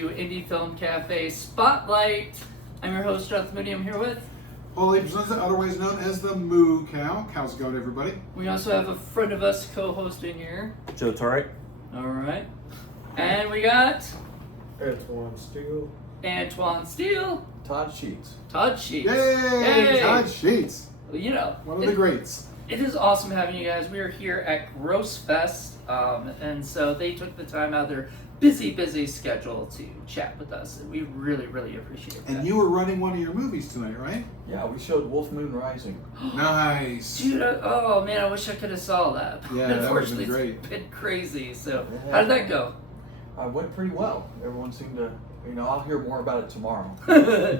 to Indie Film Cafe Spotlight. I'm your host, Jonathan Moody. I'm here with... Holy Presenza, otherwise known as the Moo Cow. How's it going, everybody? We also have a friend of us co-hosting here. Joe Turek. Alright. And we got... Antwoine Steele. Antwoine Steele. Todd Sheets. Todd Sheets. Yay! Todd Sheets. Well, you know. One of the greats. It is awesome having you guys. We are here at Gross Fest, and so they took the time out of their busy schedule to chat with us, and we really appreciate that. And you were running one of your movies tonight, right? Yeah, we showed Wolf Moon Rising. Nice. Dude, oh man, I wish I could have saw that. Yeah, that would've been Unfortunately, great. it's been crazy. So, Yeah. how did that go? Went pretty well. Everyone seemed to, I'll hear more about it tomorrow.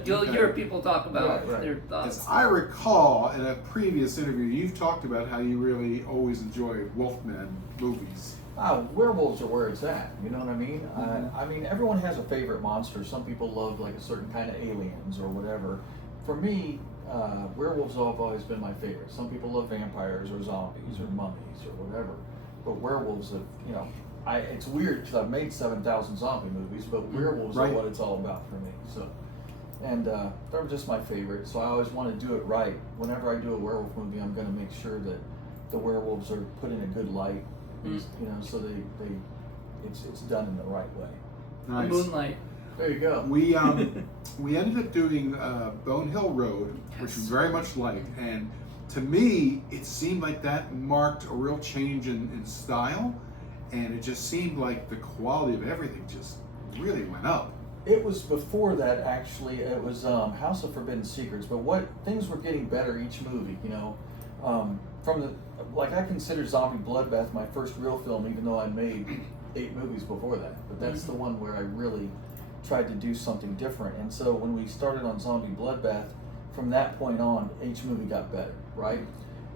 You'll hear people talk about Right. their thoughts. As I recall, in a previous interview, you've talked about how you really always enjoyed Wolfman movies. Werewolves are where it's at. You know what I mean? I mean, everyone has a favorite monster. Some people love like a certain kind of aliens or whatever. For me, werewolves have always been my favorite. Some people love vampires or zombies or mummies or whatever. But werewolves have, it's weird because I've made 7,000 zombie movies, but werewolves Right. are what it's all about for me. So, and they're just my favorite. So I always want to do it right. Whenever I do a werewolf movie, I'm going to make sure that the werewolves are put in a good light. So it's done in the right way. Nice. Moonlight. There you go. We ended up doing Bone Hill Road, which we very much liked, and to me, it seemed like that marked a real change in style, and it just seemed like the quality of everything just really went up. It was before that actually. It was House of Forbidden Secrets, but things were getting better each movie. I consider Zombie Bloodbath my first real film, even though I made 8 movies before that. But that's the one where I really tried to do something different. And so when we started on Zombie Bloodbath, from that point on, each movie got better, right?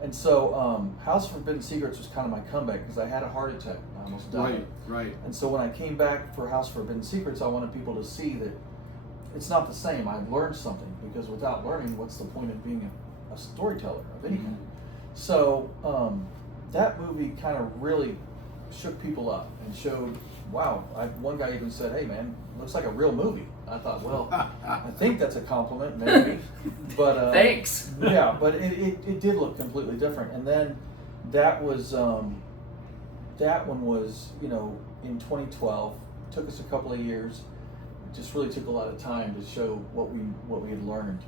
And so House of Forbidden Secrets was kind of my comeback because I had a heart attack. I almost died. Right. And so when I came back for House of Forbidden Secrets, I wanted people to see that it's not the same. I've learned something, because without learning, what's the point of being a storyteller of any kind? So that movie kind of really shook people up and showed, wow. One guy even said, "Hey man, looks like a real movie." I thought, well, I think that's a compliment, maybe. But Thanks. Yeah, but it did look completely different. And then that was that one was in 2012. Took us a couple of years. It just really took a lot of time to show what we had learned.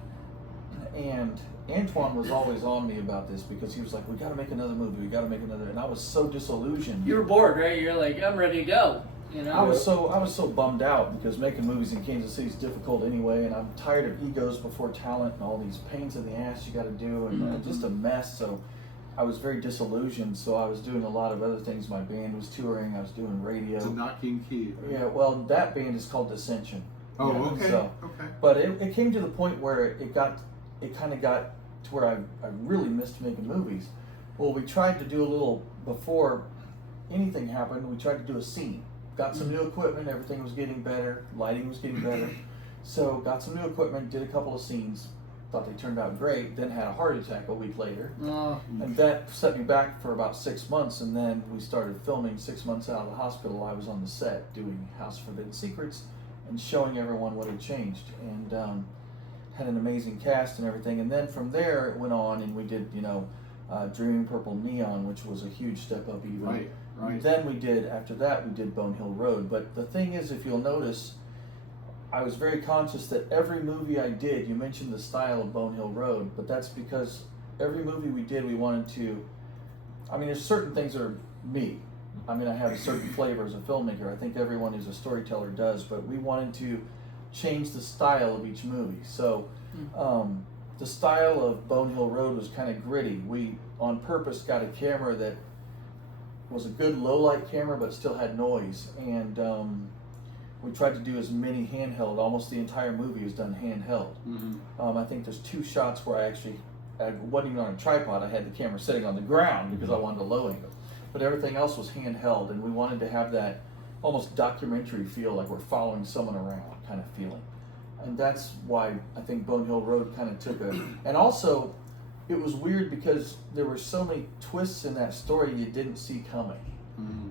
And Antwoine was always on me about this because he was like, "We got to make another movie. We got to make another." And I was so disillusioned. You were bored, right? You're like, I'm ready to go. I was so bummed out because making movies in Kansas City is difficult anyway, and I'm tired of egos before talent and all these pains in the ass you got to do, and just a mess. So I was very disillusioned. So I was doing a lot of other things. My band was touring. I was doing radio. It's a knocking key. Right? Yeah, well, that band is called Dissension. Oh, Yeah, okay. So, okay. but it came to the point where it kind of got to where I really missed making movies. Well, we tried to do a little, before anything happened, we tried to do a scene. Got some new equipment, everything was getting better, lighting was getting better. So got some new equipment, did a couple of scenes, thought they turned out great, then had a heart attack a week later. Oh. And that set me back for about 6 months, and then we started filming 6 months out of the hospital. I was on the set doing House of Forbidden Secrets and showing everyone what had changed. And had an amazing cast and everything. And then from there it went on and we did, Dreaming Purple Neon, which was a huge step up even. Right. Then after that we did Bone Hill Road. But the thing is, if you'll notice, I was very conscious that every movie I did, you mentioned the style of Bone Hill Road, but that's because every movie we did, we wanted to, there's certain things that are me. I have a certain flavor as a filmmaker. I think everyone who's a storyteller does, but we wanted to change the style of each movie. So the style of Bone Hill Road was kind of gritty. We on purpose got a camera that was a good low light camera but still had noise, and we tried to do as many handheld. Almost the entire movie was done handheld. I think there's 2 shots where I wasn't even on a tripod. I had the camera sitting on the ground because I wanted a low angle, but everything else was handheld, and we wanted to have that almost documentary feel, like we're following someone around kind of feeling. And that's why I think Bone Hill Road kind of took and also it was weird because there were so many twists in that story you didn't see coming.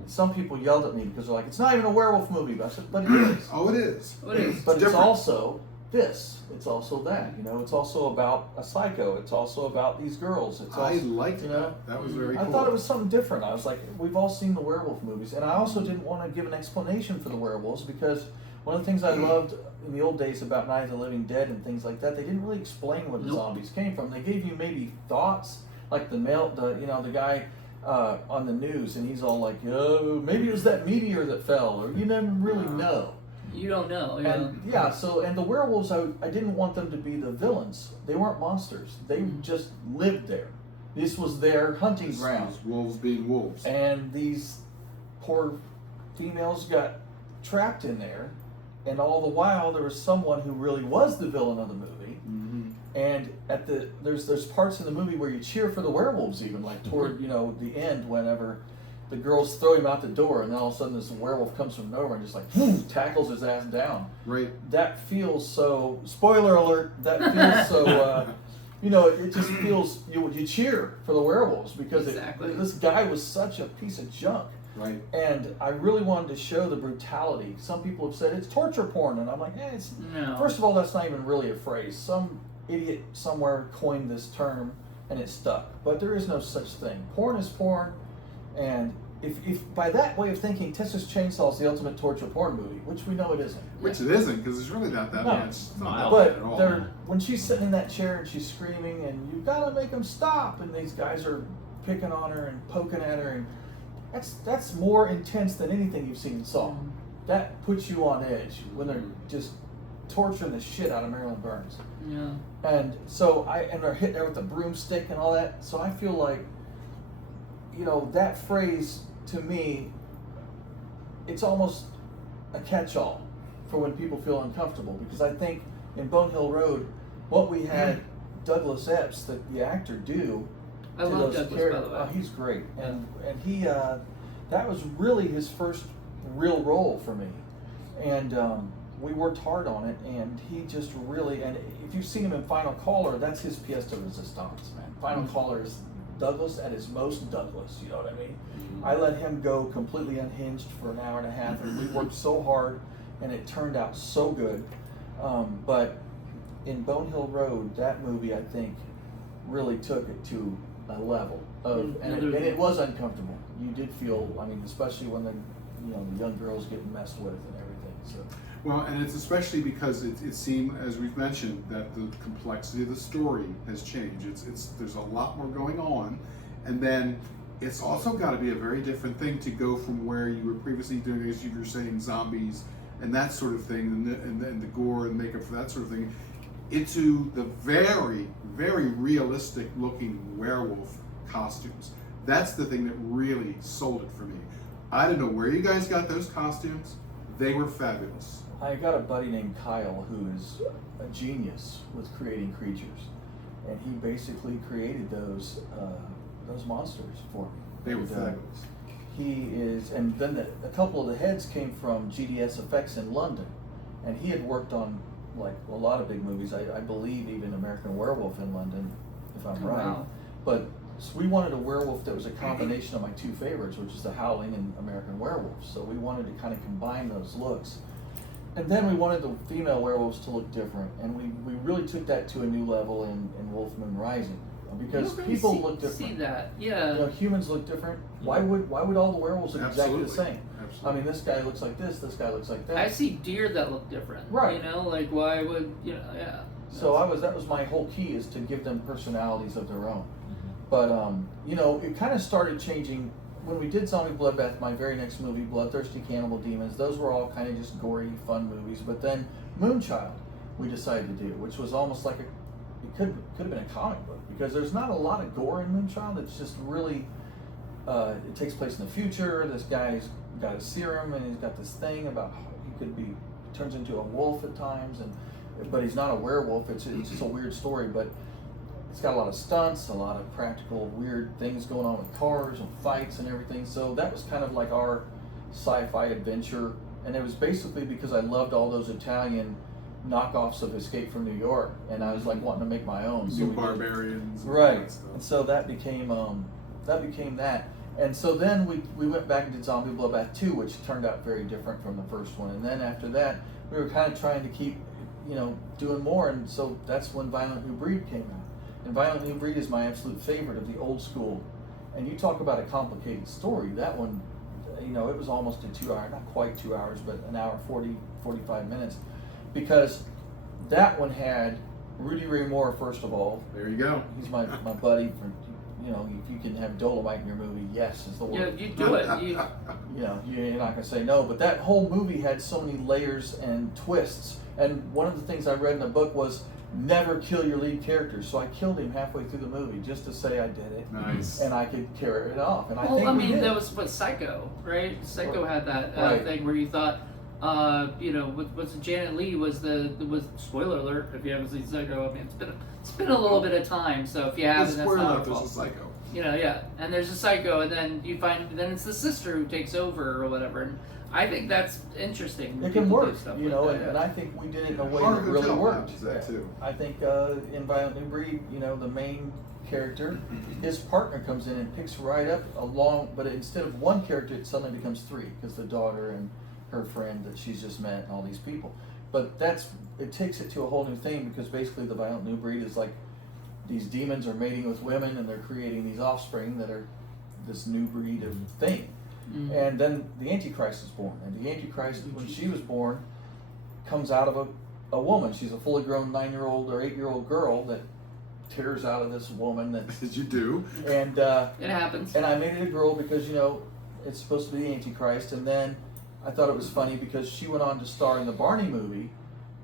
some people yelled at me because they're like, it's not even a werewolf movie. But I said, but it is. Oh, it is. What is? But it's different. also this. It's also that. It's also about a psycho. It's also about these girls. It's I also, liked that. That was very cool. I thought it was something different. I was like, we've all seen the werewolf movies. And I also didn't want to give an explanation for the werewolves because one of the things I loved in the old days about Night of the Living Dead and things like that, they didn't really explain where the zombies came from. They gave you maybe thoughts, like the guy on the news, and he's all like, oh, maybe it was that meteor that fell, or you never really know. You don't know. And the werewolves, I didn't want them to be the villains. They weren't monsters. They just lived there. This was their hunting ground. Wolves being wolves. And these poor females got trapped in there, and all the while there was someone who really was the villain of the movie. Mm-hmm. And there's parts in the movie where you cheer for the werewolves, even like toward the end, whenever the girls throw him out the door, and then all of a sudden this werewolf comes from nowhere and just like tackles his ass down. Right. That feels so. Spoiler alert. That feels so. It just feels you cheer for the werewolves because this guy was such a piece of junk. Right. And I really wanted to show the brutality. Some people have said it's torture porn, and I'm like, it's. No. First of all, that's not even really a phrase. Some idiot somewhere coined this term, and it stuck. But there is no such thing. Porn is porn, and if by that way of thinking, Texas Chainsaw is the ultimate torture porn movie, which we know it isn't. Which it isn't, because it's really not that much. It's not but at all. when she's sitting in that chair and she's screaming, and you've got to make them stop, and these guys are picking on her and poking at her, and that's more intense than anything you've seen in Saw. That puts you on edge when they're just torturing the shit out of Marilyn Burns. Yeah. And so they're hitting her with the broomstick and all that. So I feel like, that phrase to me, it's almost a catch-all for when people feel uncomfortable. Because I think in Bone Hill Road, what we had Douglas Epps, the actor, do. I love Douglas, by the way. He's great, and he that was really his first real role for me, and we worked hard on it, and he just really, and if you've seen him in Final Caller, that's his pièce de résistance, man. Final Caller is Douglas at his most Douglas, you know what I mean? I let him go completely unhinged for an hour and a half, and we worked so hard, and it turned out so good. But in Bone Hill Road, that movie, I think, really took it to a level of, and it was uncomfortable. You did feel, especially when the young girls getting messed with and everything. So. Well, and it's especially because it seemed, as we've mentioned, that the complexity of the story has changed. There's a lot more going on, and then it's also got to be a very different thing to go from where you were previously doing, as you were saying, zombies and that sort of thing, and the gore and makeup for that sort of thing, into the very, very realistic looking werewolf costumes. That's the thing that really sold it for me. I don't know where you guys got those costumes. They were fabulous. I got a buddy named Kyle who is a genius with creating creatures, and he basically created those monsters for me. They were fabulous. He is, and then a couple of the heads came from GDS Effects in London, and he had worked on like a lot of big movies. I believe even American Werewolf in London, if I'm right. Wow. But so we wanted a werewolf that was a combination of my two favorites, which is The Howling and American Werewolf. So we wanted to kind of combine those looks. And then we wanted the female werewolves to look different, and we really took that to a new level in Wolf Moon Rising, because people look different. See that, yeah. Humans look different. Why would all the werewolves look exactly the same? Absolutely. This guy looks like this guy looks like that. I see deer that look different. Right. Like why would yeah. So that was my whole key, is to give them personalities of their own. But it kind of started changing when we did Zombie Bloodbath. My very next movie, Bloodthirsty Cannibal Demons, those were all kind of just gory, fun movies. But then Moonchild, we decided to do, which was almost like it could have been a comic book, because there's not a lot of gore in Moonchild. It's just really it takes place in the future. This guy's got a serum, and he's got this thing about how he turns into a wolf at times, but he's not a werewolf. It's just a weird story, but it's got a lot of stunts, a lot of practical weird things going on with cars and fights and everything. So that was kind of like our sci-fi adventure, and it was basically because I loved all those Italian knockoffs of Escape from New York, and I was like wanting to make my own. New Barbarians. Right, and so that became that. And so then we went back and did Zombie Bloodbath 2, which turned out very different from the first one. And then after that, we were kind of trying to keep, doing more. And so that's when Violent New Breed came out. And Violent New Breed is my absolute favorite of the old school. And you talk about a complicated story. That one, it was almost a 2 hour, not quite 2 hours, but an hour 45 minutes. Because that one had Rudy Ray Moore, first of all. There you go. He's my buddy. If you can have Dolomite in your movie, yes is the word. Yeah, you do it. You're not going to say no. But that whole movie had so many layers and twists. And one of the things I read in the book was never kill your lead character. So I killed him halfway through the movie just to say I did it. Nice. And I could carry it off. And that was what Psycho, right? Psycho had that thing where you thought, with Janet Leigh was spoiler alert if you haven't seen Psycho. I mean, it's been a little bit of time, so if you haven't, that's not our fault. There's a Psycho. And there's a Psycho, and then then it's the sister who takes over or whatever. And I think that's interesting. It can work, stuff and I think we did it in a way that really worked. That too. I think in Violent New Breed, the main character, his partner comes in and picks right up along, but instead of one character, it suddenly becomes three, because the daughter and her friend that she's just met and all these people. But it takes it to a whole new thing, because basically the Violent New Breed is like these demons are mating with women and they're creating these offspring that are this new breed of thing. Mm-hmm. And then the Antichrist is born. And the Antichrist, when she was born, comes out of a woman. She's a fully grown 9-year-old or 8-year-old girl that tears out of this woman. As you do. And it happens. And I made it a girl because, it's supposed to be the Antichrist. And then I thought it was funny because she went on to star in the Barney movie,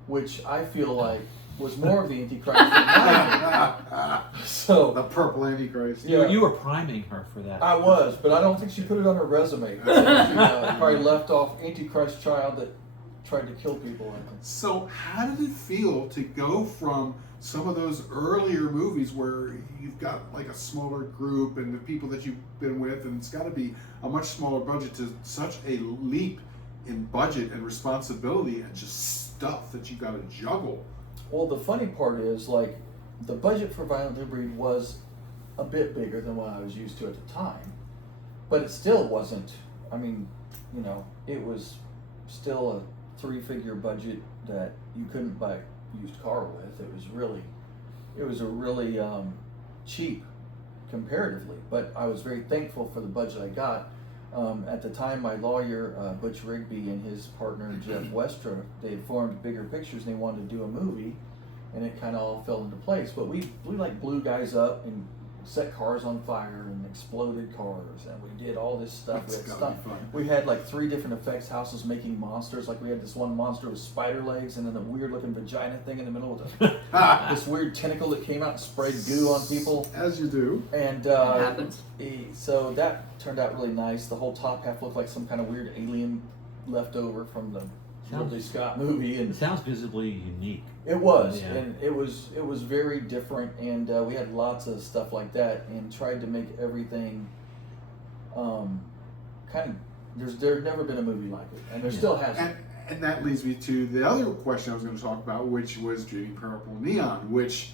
which I feel like was more of the Antichrist than mine. So the purple Antichrist. Yeah, you were priming her for that. I was, but I don't think she put it on her resume. She probably left off Antichrist child that tried to kill people. So how did it feel to go from some of those earlier movies where you've got like a smaller group and the people that you've been with, and it's got to be a much smaller budget, to such a leap in budget and responsibility and just stuff that you got to juggle? Well, the funny part is, like, the budget for Violent New Breed was a bit bigger than what I was used to at the time, but it still wasn't. I mean, it was still a 3-figure budget that you couldn't buy a used car with. It was a really cheap comparatively, but I was very thankful for the budget I got. At the time, my lawyer, Butch Rigby, and his partner, Jeff Westra, they had formed Bigger Pictures, and they wanted to do a movie, and it kind of all fell into place. But we like blew guys up and set cars on fire and exploded cars, and we did all this stuff. We had like 3 different effects houses making monsters. Like we had this one monster with spider legs, and then a weird looking vagina thing in the middle with this weird tentacle that came out and sprayed goo on people. As you do. And it happens. So that turned out really nice. The whole top half looked like some kind of weird alien left over from the Ridley Scott movie. And it sounds visibly unique. It was, yeah. And it was very different, and we had lots of stuff like that, and tried to make everything there's never been a movie like it, and there still hasn't. And that leads me to the other question I was going to talk about, which was Dreaming Purple Neon, which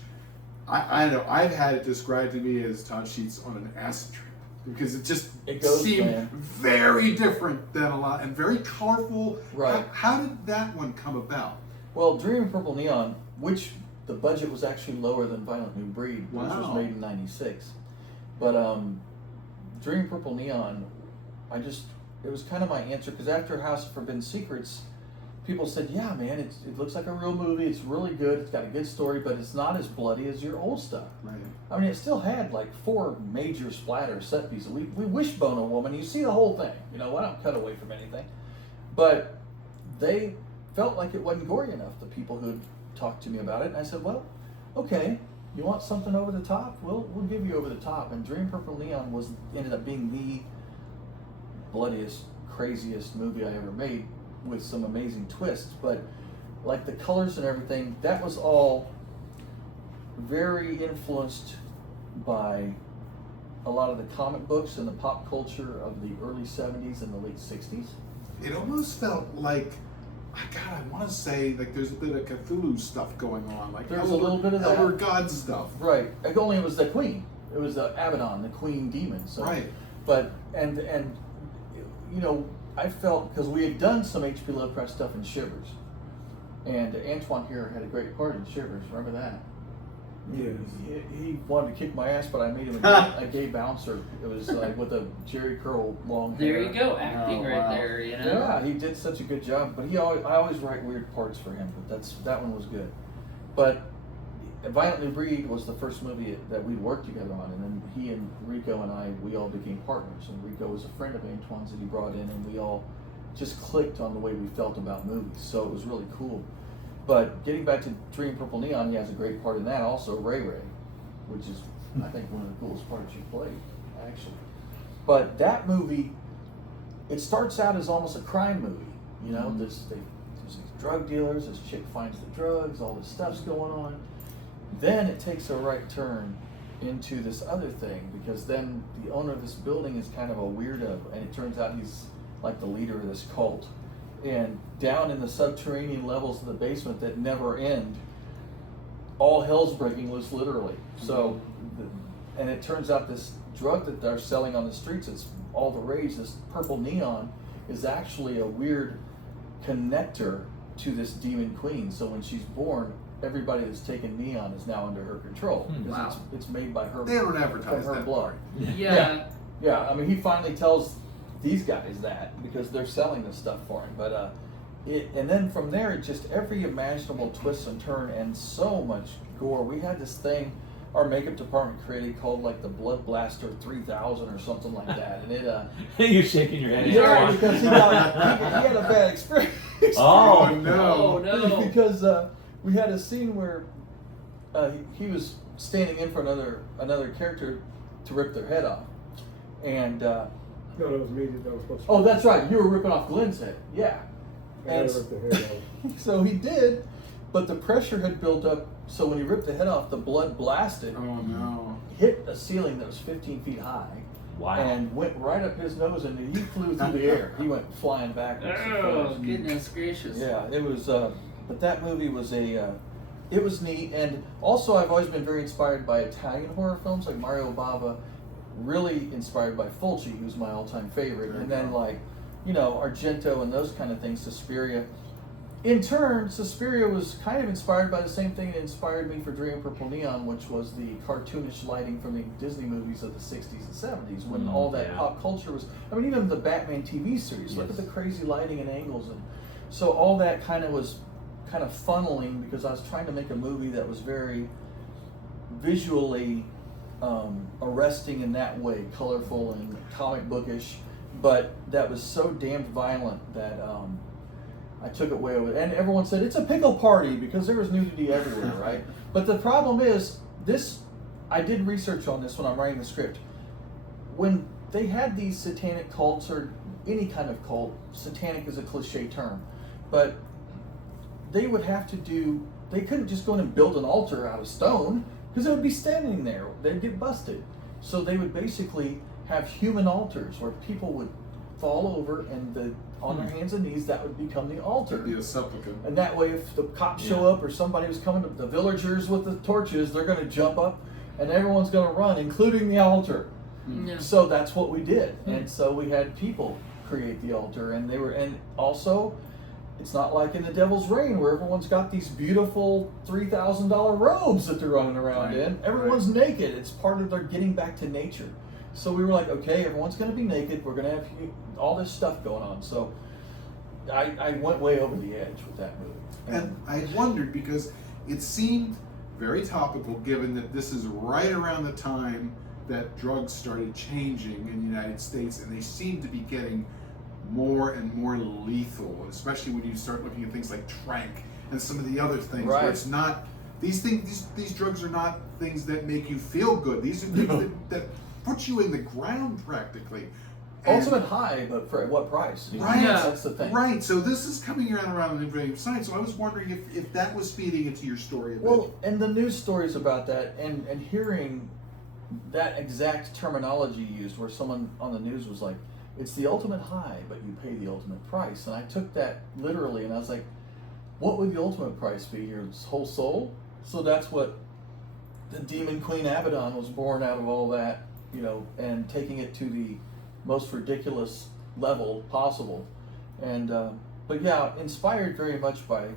I know I've had it described to me as Todd Sheets on an acid trip, because it seemed very different than a lot, and very colorful. Right. How did that one come about? Well, Dreaming Purple Neon, which the budget was actually lower than Violent New Breed, which was made in '96. But Dreaming Purple Neon, it was kind of my answer, because after House of Forbidden Secrets, people said, yeah, man, it looks like a real movie, it's really good, it's got a good story, but it's not as bloody as your old stuff. Right. I mean, it still had like 4 major splatter set pieces. We wishbone a woman, you see the whole thing, I don't cut away from anything. But they felt like it wasn't gory enough, the people who talked to me about it, and I said, well, okay, you want something over the top? We'll give you over the top. And Dream Purple Neon ended up being the bloodiest, craziest movie I ever made, with some amazing twists. But like the colors and everything, that was all very influenced by a lot of the comic books and the pop culture of the early 70s and the late 60s. It almost felt like, God, I want to say like there's a bit of Cthulhu stuff going on, like there's a little bit of that. Elder God stuff. Right. Only it was the Queen. It was the Abaddon, the Queen demon. So right. But and you know, I felt, because we had done some H.P. Lovecraft stuff in Shivers, and Antwoine here had a great part in Shivers. Remember that? Yes. He wanted to kick my ass, but I made him a gay bouncer. It was like with a Jerry curl long hair. There you go, acting Oh, right wow. there. You know. Yeah, he did such a good job. But I always write weird parts for him. But that one was good. But Violently Breed was the first movie that we worked together on, and then he and Rico and we all became partners. And Rico was a friend of Antwoine's that he brought in, and we all just clicked on the way we felt about movies. So it was really cool. But getting back to Dream Purple Neon, he has a great part in that. Also, Ray Ray, which is, I think, one of the coolest parts you played, actually. But that movie, it starts out as almost a crime movie. You know, there's these drug dealers, this chick finds the drugs, all this stuff's going on. Then it takes a right turn into this other thing, because then the owner of this building is kind of a weirdo, and it turns out he's like the leader of this cult. And down in the subterranean levels of the basement that never end, all hell's breaking loose, literally. So, and it turns out this drug that they're selling on the streets, it's all the rage, this purple neon, is actually a weird connector to this demon queen. So when she's born, everybody that's taken neon is now under her control, because Wow. it's made by her. They don't advertise from her that blood. part. Yeah. Yeah, I mean, he finally tells these guys that because they're selling this stuff for him. But and then from there, it just every imaginable twist and turn, and so much gore. We had this thing our makeup department created called like the Blood Blaster 3000 or something like that, and it. You're shaking your head. Yeah, because he had a bad experience. Oh Oh no! no. Because we had a scene where he was standing in for another character to rip their head off, and No, that was me that was supposed to. oh, that's right, you were ripping off Glenn's head, yeah. I had And to rip the head off. so he did, but the pressure had built up. So when he ripped the head off, the blood blasted, Oh no! hit a ceiling that was 15 feet high, Wow. and went right up his nose, and he flew through the air. He went flying backwards. Oh goodness gracious. Yeah, it was. But that movie was it was neat, and also I've always been very inspired by Italian horror films like Mario Bava. Really inspired by Fulci, who's my all-time favorite, There and you then go. like, you know, Argento and those kind of things. Suspiria. In turn, Suspiria was kind of inspired by the same thing that inspired me for Dream Purple Neon, which was the cartoonish lighting from the Disney movies of the 60s and 70s, when all that yeah. pop culture was. I mean, even the Batman TV series. Look at Yes. the crazy lighting and angles, and so all that kind of was kind of funneling, because I was trying to make a movie that was very visually arresting in that way, colorful and comic bookish, but that was so damned violent that I took it way over. And everyone said it's a pickle party because there was nudity everywhere, right? But the problem is this. I did research on this when I'm writing the script. When they had these satanic cults, or any kind of cult, satanic is a cliche term, but they would have to do. They couldn't just go in and build an altar out of stone, because it would be standing there. They'd get busted. So they would basically have human altars where people would fall over, and on their hands and knees, that would become the altar. Be a supplicant. And that way, if the cops show up or somebody was coming, the villagers with the torches, they're going to jump up, and everyone's going to run, including the altar. Yeah. So that's what we did. And so we had people create the altar, and also, it's not like in The Devil's Reign where everyone's got these beautiful $3,000 robes that they're running around Right, in. Everyone's naked. It's part of their getting back to nature. So we were like, okay, everyone's going to be naked. We're going to have all this stuff going on. So I went way over the edge with that movie. And I wondered, because it seemed very topical, given that this is right around the time that drugs started changing in the United States, and they seem to be getting more and more lethal, especially when you start looking at things like Trank and some of the other things, Right. where it's not, these drugs are not things that make you feel good. These are things that put you in the ground practically. And- Ultimate high, but for what price? Right. Yeah. That's the thing. Right, so this is coming around the invasive science, so I was wondering if that was feeding into your story a bit. Well, and the news stories about that, and hearing that exact terminology used, where someone on the news was like, it's the ultimate high, but you pay the ultimate price. And I took that literally, and I was like, what would the ultimate price be? Your whole soul? So that's what the demon queen Abaddon was born out of all that, you know, and taking it to the most ridiculous level possible. And but yeah, inspired very much by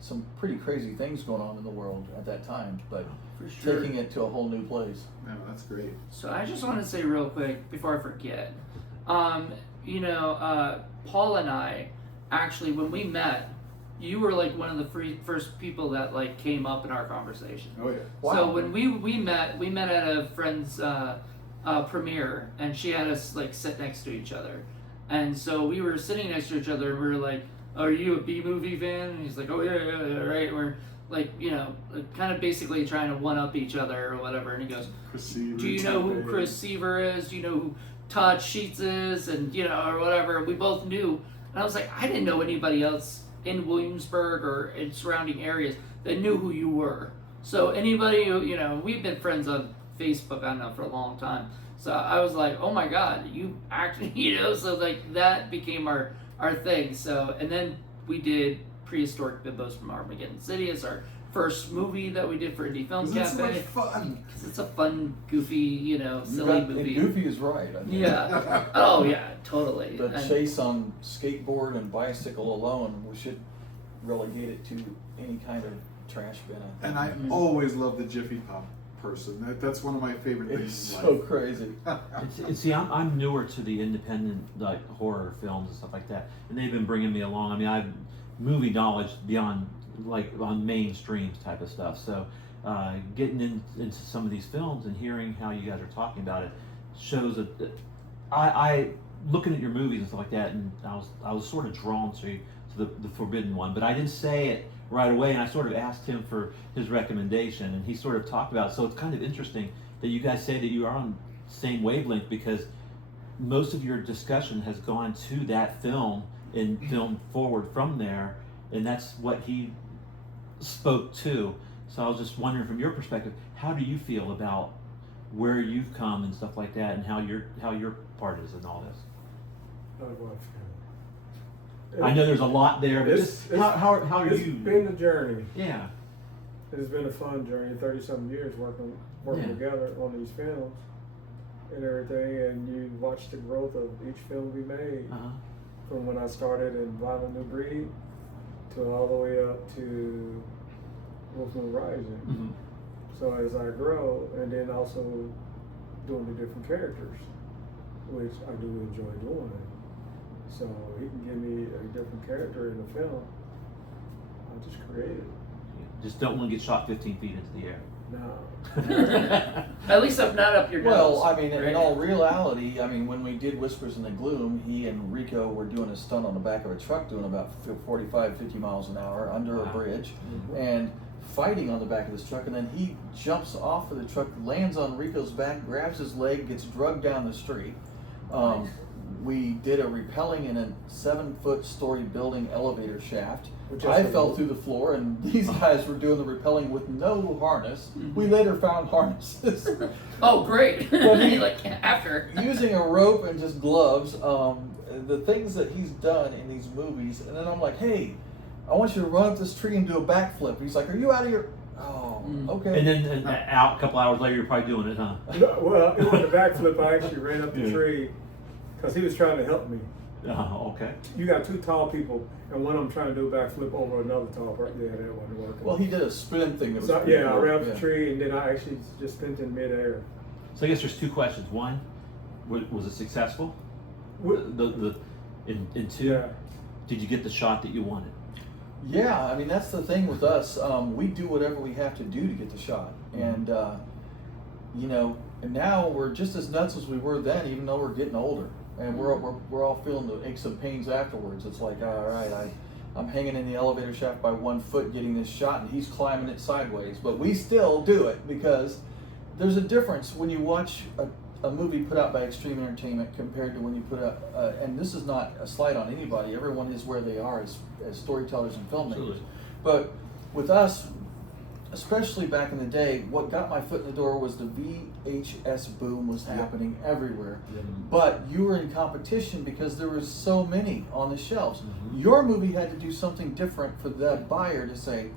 some pretty crazy things going on in the world at that time, but For sure. taking it to a whole new place. No, that's great. So I just want to say real quick before I forget, Paul and I, actually, when we met, you were like one of the first people that like came up in our conversation. Oh yeah. Wow. So when we met at a friend's premiere, and she had us like sit next to each other, and so we were sitting next to each other, and we were like, "Are you a B-movie fan?" And he's like, "Oh yeah, right." We're like, kind of basically trying to one up each other or whatever, and he goes, Chris Seaver, "Do you know who Chris Seaver is? Do you know who Todd Sheets is?" And or whatever. We both knew, and I was like, I didn't know anybody else in Williamsburg or in surrounding areas that knew who you were. So anybody who, we've been friends on Facebook, I don't know, for a long time. So I was like, oh my God, you actually, so like that became our thing. So, and then we did Prehistoric Bimbos from Armageddon City as our first movie that we did for Indie Film It's so much Cafe. fun. It's a fun, goofy, silly movie. And Goofy is right. I think. Yeah. Oh yeah, totally. The And- chase on skateboard and bicycle alone, we should relegate it to any kind of trash bin. I And think. I always love the Jiffy Pop person. That's one of my favorite It's things in so life. crazy. See, I'm newer to the independent like horror films and stuff like that, and they've been bringing me along. I mean, I've movie knowledge beyond like on mainstream type of stuff. So getting into some of these films and hearing how you guys are talking about it shows that I looking at your movies and stuff like that, and I was sort of drawn to the Forbidden One, but I didn't say it right away, and I sort of asked him for his recommendation, and he sort of talked about it. So it's kind of interesting that you guys say that you are on the same wavelength, because most of your discussion has gone to that film and film forward from there, and that's what he spoke to. So I was just wondering, from your perspective, how do you feel about where you've come and stuff like that, and how your part is in all this? How do I feel? I know there's a lot there, but It's- just how are It's you? been a journey. Yeah. It's been a fun journey. 30-something years working Yeah. together on these films and everything, and you watch the growth of each film we made, Uh-huh. from when I started in Violent New Breed to all the way up to Wolfman Rising. Mm-hmm. So as I grow, and then also doing the different characters, which I do enjoy doing. So he can give me a different character in the film, I just create it. Just don't want to get shot 15 feet into the air. No. At least I'm not up your nose. Well, I mean, right? in all reality, I mean, when we did Whispers in the Gloom, he and Rico were doing a stunt on the back of a truck doing about 45, 50 miles an hour under a Wow. bridge Mhm. and fighting on the back of this truck. And then he jumps off of the truck, lands on Rico's back, grabs his leg, gets drugged down the street. Nice. We did a rappelling in a 7-foot story building elevator shaft. Which I is fell cool. through the floor, and these guys were doing the rappelling with no harness. Mhm. We later found harnesses. Oh, great. Well, he- like after. Using a rope and just gloves, the things that he's done in these movies, and then I'm like, hey, I want you to run up this tree and do a backflip. He's like, are you out of your... Oh, Mm. okay. And then out a couple hours later, you're probably doing it, huh? No, well, it wasn't a backflip. I actually ran up the Yeah. tree because he was trying to help me. Okay. You got two tall people, and one of them trying to do a backflip over another tall person. Yeah, that wasn't working. Well, he did a spin thing that was So, pretty yeah, I cool. ran up Yeah. the tree, and then I actually just spent in midair. So I guess there's two questions. One, was it successful? And two, Yeah. did you get the shot that you wanted? Yeah, I mean, that's the thing with us. We do whatever we have to do to get the shot. And, and now we're just as nuts as we were then, even though we're getting older. And we're all feeling the aches and pains afterwards. It's like, all right, I'm hanging in the elevator shaft by 1 foot getting this shot, and he's climbing it sideways. But we still do it because there's a difference when you watch a movie put out by Extreme Entertainment compared to when you put out, and this is not a slight on anybody, everyone is where they are as storytellers and filmmakers. Absolutely. But with us, especially back in the day, what got my foot in the door was the VHS boom was happening everywhere. But you were in competition because there were so many on the shelves. Mhm. Your movie had to do something different for that buyer to say,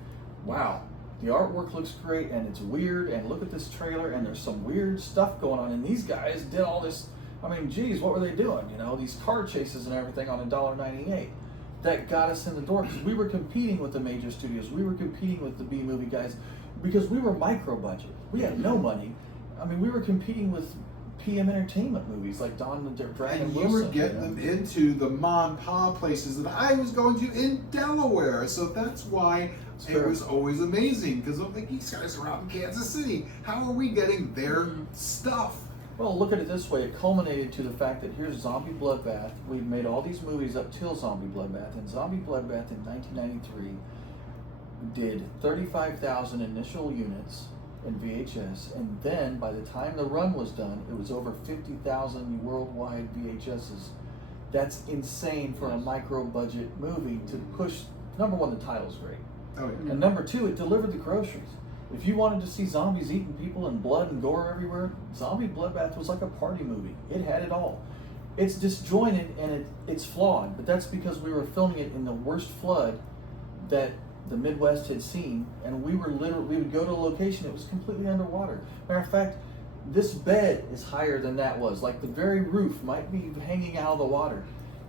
wow, the artwork looks great and it's weird, and look at this trailer and there's some weird stuff going on, and these guys did all this I mean, geez, what were they doing? You know, these car chases and everything on $1.98. That got us in the door because we were competing with the major studios. We were competing with the B movie guys because we were micro budget. We had no money. I mean, we were competing with PM Entertainment movies like Don the Dragon And you Wilson. were getting them into the mom and pop places that I was going to in Delaware. So that's why it was always amazing, because I'm like, these guys are out in Kansas City. How are we getting their stuff? Well, look at it this way. It culminated to the fact that here's Zombie Bloodbath. We made all these movies up till Zombie Bloodbath. And Zombie Bloodbath in 1993 did 35,000 initial units in VHS. And then by the time the run was done, it was over 50,000 worldwide VHSs. That's insane for a micro budget movie to push. Number one, the title's great. Oh, yeah. And number two, it delivered the groceries. If you wanted to see zombies eating people and blood and gore everywhere, Zombie Bloodbath was like a party movie. It had it all. It's disjointed and it's flawed, but that's because we were filming it in the worst flood that the Midwest had seen, and we would go to a location that was completely underwater. Matter of fact, this bed is higher than that was. Like the very roof might be hanging out of the water.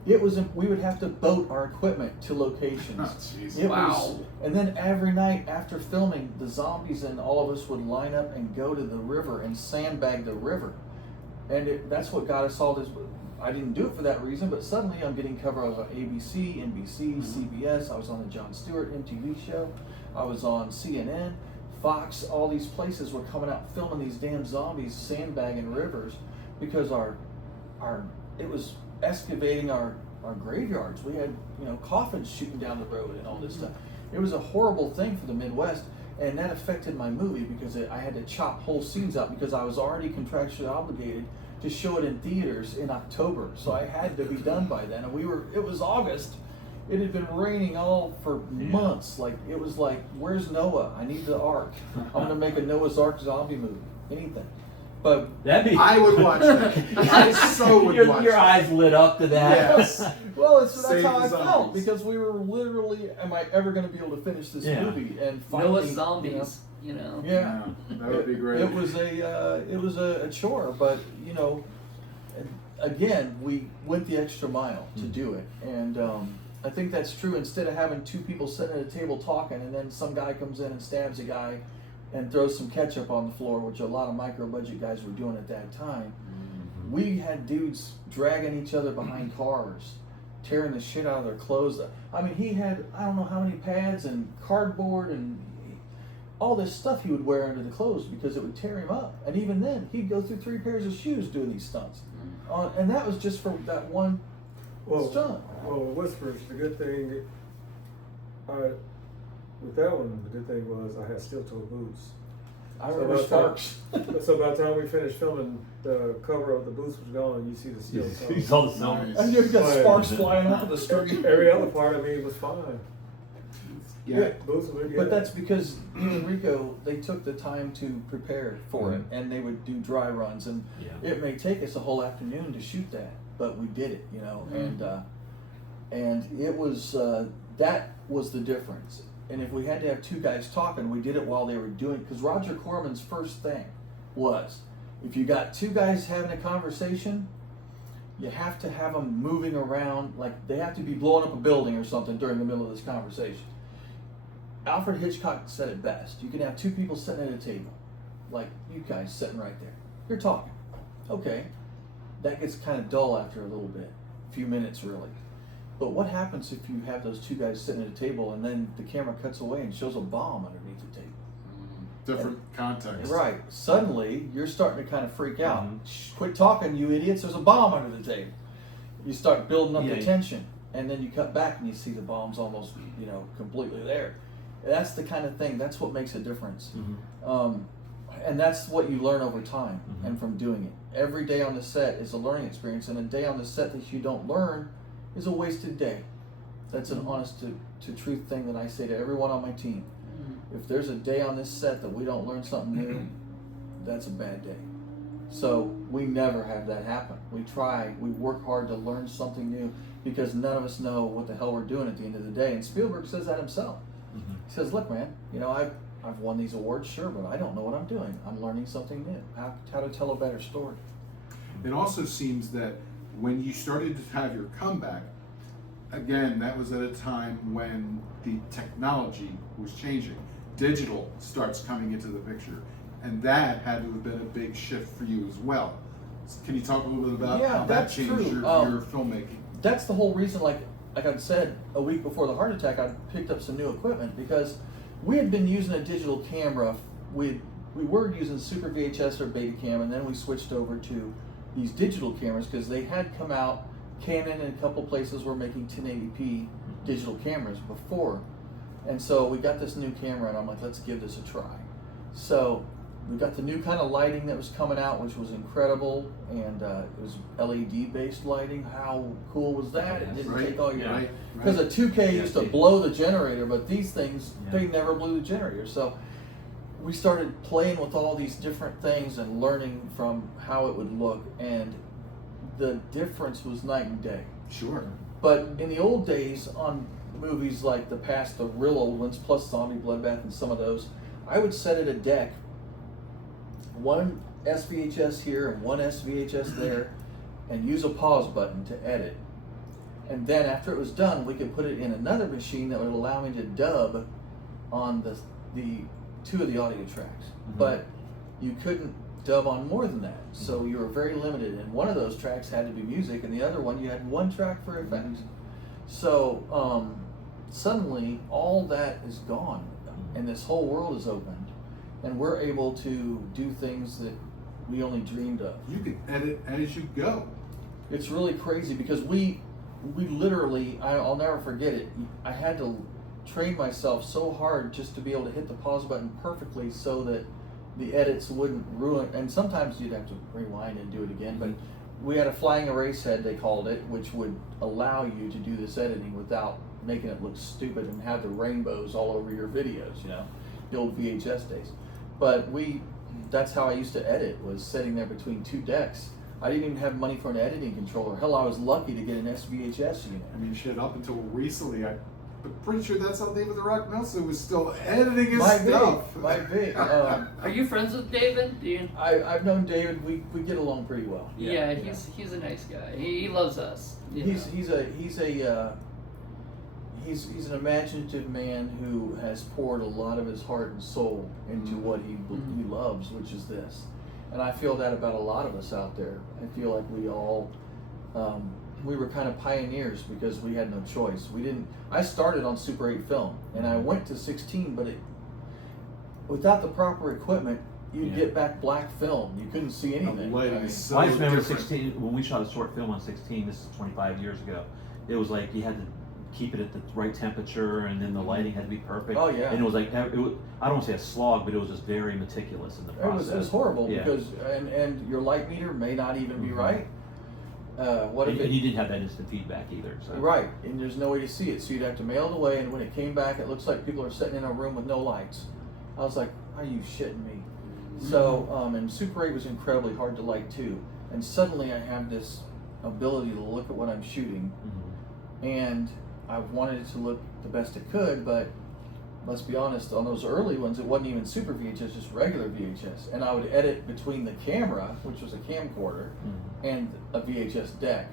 We would have to boat our equipment to locations. Oh, jeez. Wow. And then every night after filming, the zombies and all of us would line up and go to the river and sandbag the river. And that's what got us all this. I didn't do it for that reason, but suddenly I'm getting coverage on ABC, NBC, CBS. I was on the Jon Stewart MTV show. I was on CNN, Fox. All these places were coming out filming these damn zombies sandbagging rivers because it was excavating our graveyards. We had coffins shooting down the road and all this stuff. It was a horrible thing for the Midwest, and that affected my movie because I had to chop whole scenes out because I was already contractually obligated to show it in theaters in October. So I had to be done by then, and it was August. It had been raining all for months. Like it was like, where's Noah? I need the Ark. I'm gonna make a Noah's Ark zombie movie. Anything. But I would watch that. I so would watch your that. eyes lit up to that. Yes. Well, that's Save how the I felt zombies. because we were literally, am I ever going to be able to finish this movie? And finally, Noah's zombies, Yeah, Yeah, that would be great. It was a chore, but again, we went the extra mile to do it, and I think that's true. Instead of having two people sitting at a table talking, and then some guy comes in and stabs a guy and throws some ketchup on the floor, which a lot of micro budget guys were doing at that time. We had dudes dragging each other behind cars, tearing the shit out of their clothes. I mean, he had, I don't know how many pads and cardboard and all this stuff he would wear under the clothes because it would tear him up. And even then, he'd go through 3 pairs of shoes doing these stunts. And that was just for that one stunt. Well, Whispers, the good thing, with that one, the good thing was I had steel-toe boots. I remember Sparks. So by the time we finished filming, the cover of the boots was gone. You see the steel toe. You saw the silver. Nice. And you got But- sparks flying off of the screen. Every other part, I mean, was fine. Yeah. Boots were good. But that's because you and Rico, they took the time to prepare for it, and they would do dry runs, and it may take us a whole afternoon to shoot that, but we did it, and it was that was the difference. And if we had to have two guys talking, we did it while they were doing. Because Roger Corman's first thing was, if you got two guys having a conversation, you have to have them moving around, like they have to be blowing up a building or something during the middle of this conversation. Alfred Hitchcock said it best. You can have two people sitting at a table, like you guys sitting right there. You're talking. Okay. That gets kind of dull after a little bit, a few minutes really. But what happens if you have those two guys sitting at a table and then the camera cuts away and shows a bomb underneath the table? Different context. Right. Suddenly, you're starting to kind of freak out. Shh, quit talking, you idiots. There's a bomb under the table. You start building up the tension, and then you cut back and you see the bomb's almost, completely there. That's the kind of thing. That's what makes a difference. And that's what you learn over time and from doing it. Every day on the set is a learning experience, and a day on the set that you don't learn is a wasted day. That's an honest to truth thing that I say to everyone on my team. If there's a day on this set that we don't learn something new, that's a bad day. So we never have that happen. We work hard to learn something new because none of us know what the hell we're doing at the end of the day. And Spielberg says that himself. He says, look, man, I've won these awards, sure, but I don't know what I'm doing. I'm learning something new, how to tell a better story. It also seems that when you started to have your comeback, again, that was at a time when the technology was changing. Digital starts coming into the picture, and that had to have been a big shift for you as well. Can you talk a little bit about how that that's changed true. your filmmaking? That's the whole reason, like I said, a week before the heart attack, I picked up some new equipment because we had been using a digital camera. We were using Super VHS or Betacam, and then we switched over to these digital cameras because they had come out. Canon and a couple places were making 1080p digital cameras before. And so we got this new camera and I'm like, let's give this a try. So we got the new kind of lighting that was coming out, which was incredible, and it was LED based lighting. How cool was that? It didn't take all your, because a 2K used to blow the generator, but these things, they never blew the generator. So we started playing with all these different things and learning from how it would look, and the difference was night and day. Sure. But in the old days, on movies like the past, the real old ones, plus Zombie Bloodbath and some of those, I would set at a deck, one SVHS here and one SVHS there, and use a pause button to edit. And then after it was done, we could put it in another machine that would allow me to dub on the two of the audio tracks. But you couldn't dub on more than that, so you were very limited, and one of those tracks had to be music and the other one you had one track for effects. So suddenly all that is gone and this whole world is opened and we're able to do things that we only dreamed of. You can edit as you go. It's really crazy because we literally, I'll never forget it, I had to train myself so hard just to be able to hit the pause button perfectly so that the edits wouldn't ruin, and sometimes you'd have to rewind and do it again, but we had a flying erase head, they called it, which would allow you to do this editing without making it look stupid and have the rainbows all over your videos, you know, the old VHS days. But that's how I used to edit, was sitting there between two decks. I didn't even have money for an editing controller. Hell, I was lucky to get an SVHS unit. I mean, shit, up until recently, I'm pretty sure that's how David the Rock Nelson was still editing his stuff. Might be. Are you friends with David? I've known David. We get along pretty well. Yeah, he's a nice guy. He loves us. He's an imaginative man who has poured a lot of his heart and soul into what he loves, which is this. And I feel that about a lot of us out there. I feel like we all we were kind of pioneers because we had no choice. I started on Super 8 film and I went to 16, but without the proper equipment, you'd get back black film. You couldn't see anything. I just remember 16, when we shot a short film on 16, this is 25 years ago, it was like you had to keep it at the right temperature and then the lighting had to be perfect. Oh yeah. And it was like, I don't want to say a slog, but it was just very meticulous in the process. It was horrible because, and your light meter may not even be right. And you didn't have that instant feedback either. So. Right, and there's no way to see it, so you'd have to mail it away, and when it came back, it looks like people are sitting in a room with no lights. I was like, are you shitting me? So, and Super 8 was incredibly hard to light too, and suddenly I have this ability to look at what I'm shooting, and I wanted it to look the best it could, but let's be honest, on those early ones, it wasn't even Super VHS, just regular VHS. And I would edit between the camera, which was a camcorder, and a VHS deck.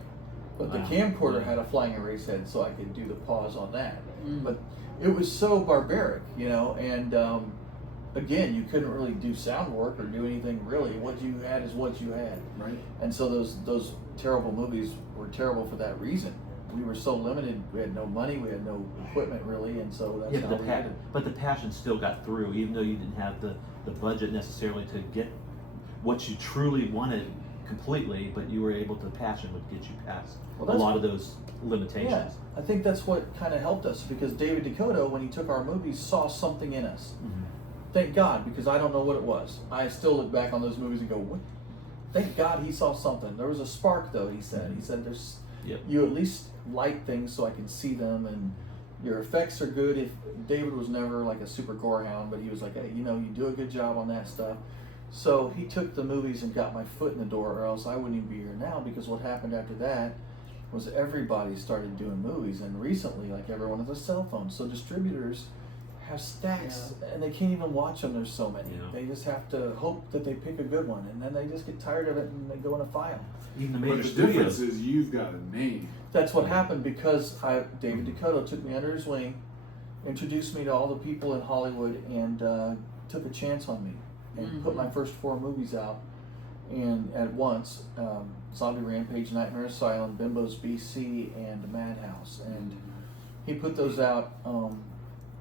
But the camcorder had a flying erase head, so I could do the pause on that. But it was so barbaric, you know, and again, you couldn't really do sound work or do anything really. What you had is what you had. Right. And so those terrible movies were terrible for that reason. We were so limited. We had no money. We had no equipment really, and so that's how we had it. But the passion still got through, even though you didn't have the budget necessarily to get what you truly wanted completely. But you were able to. The passion would get you past a lot of those limitations. Yeah, I think that's what kind of helped us because David Dakota, when he took our movies, saw something in us. Thank God, because I don't know what it was. I still look back on those movies and go, "What? Thank God he saw something." There was a spark, though. He said. He said, "There's." You at least light things so I can see them, and your effects are good. If David was never like a super gore hound, but he was like, hey, you know, you do a good job on that stuff. So he took the movies and got my foot in the door, or else I wouldn't even be here now, because what happened after that was everybody started doing movies, and recently, like, everyone has a cell phone. So distributors have stacks and they can't even watch them. There's so many. Yeah. They just have to hope that they pick a good one, and then they just get tired of it and they go in a file. Even the But major the difference studios. is you've got a name. That's what happened because David Dakota took me under his wing, introduced me to all the people in Hollywood, and took a chance on me, and put my first 4 movies out, and at once, Zombie Rampage, Nightmare Asylum, Bimbo's BC, and Madhouse, and he put those out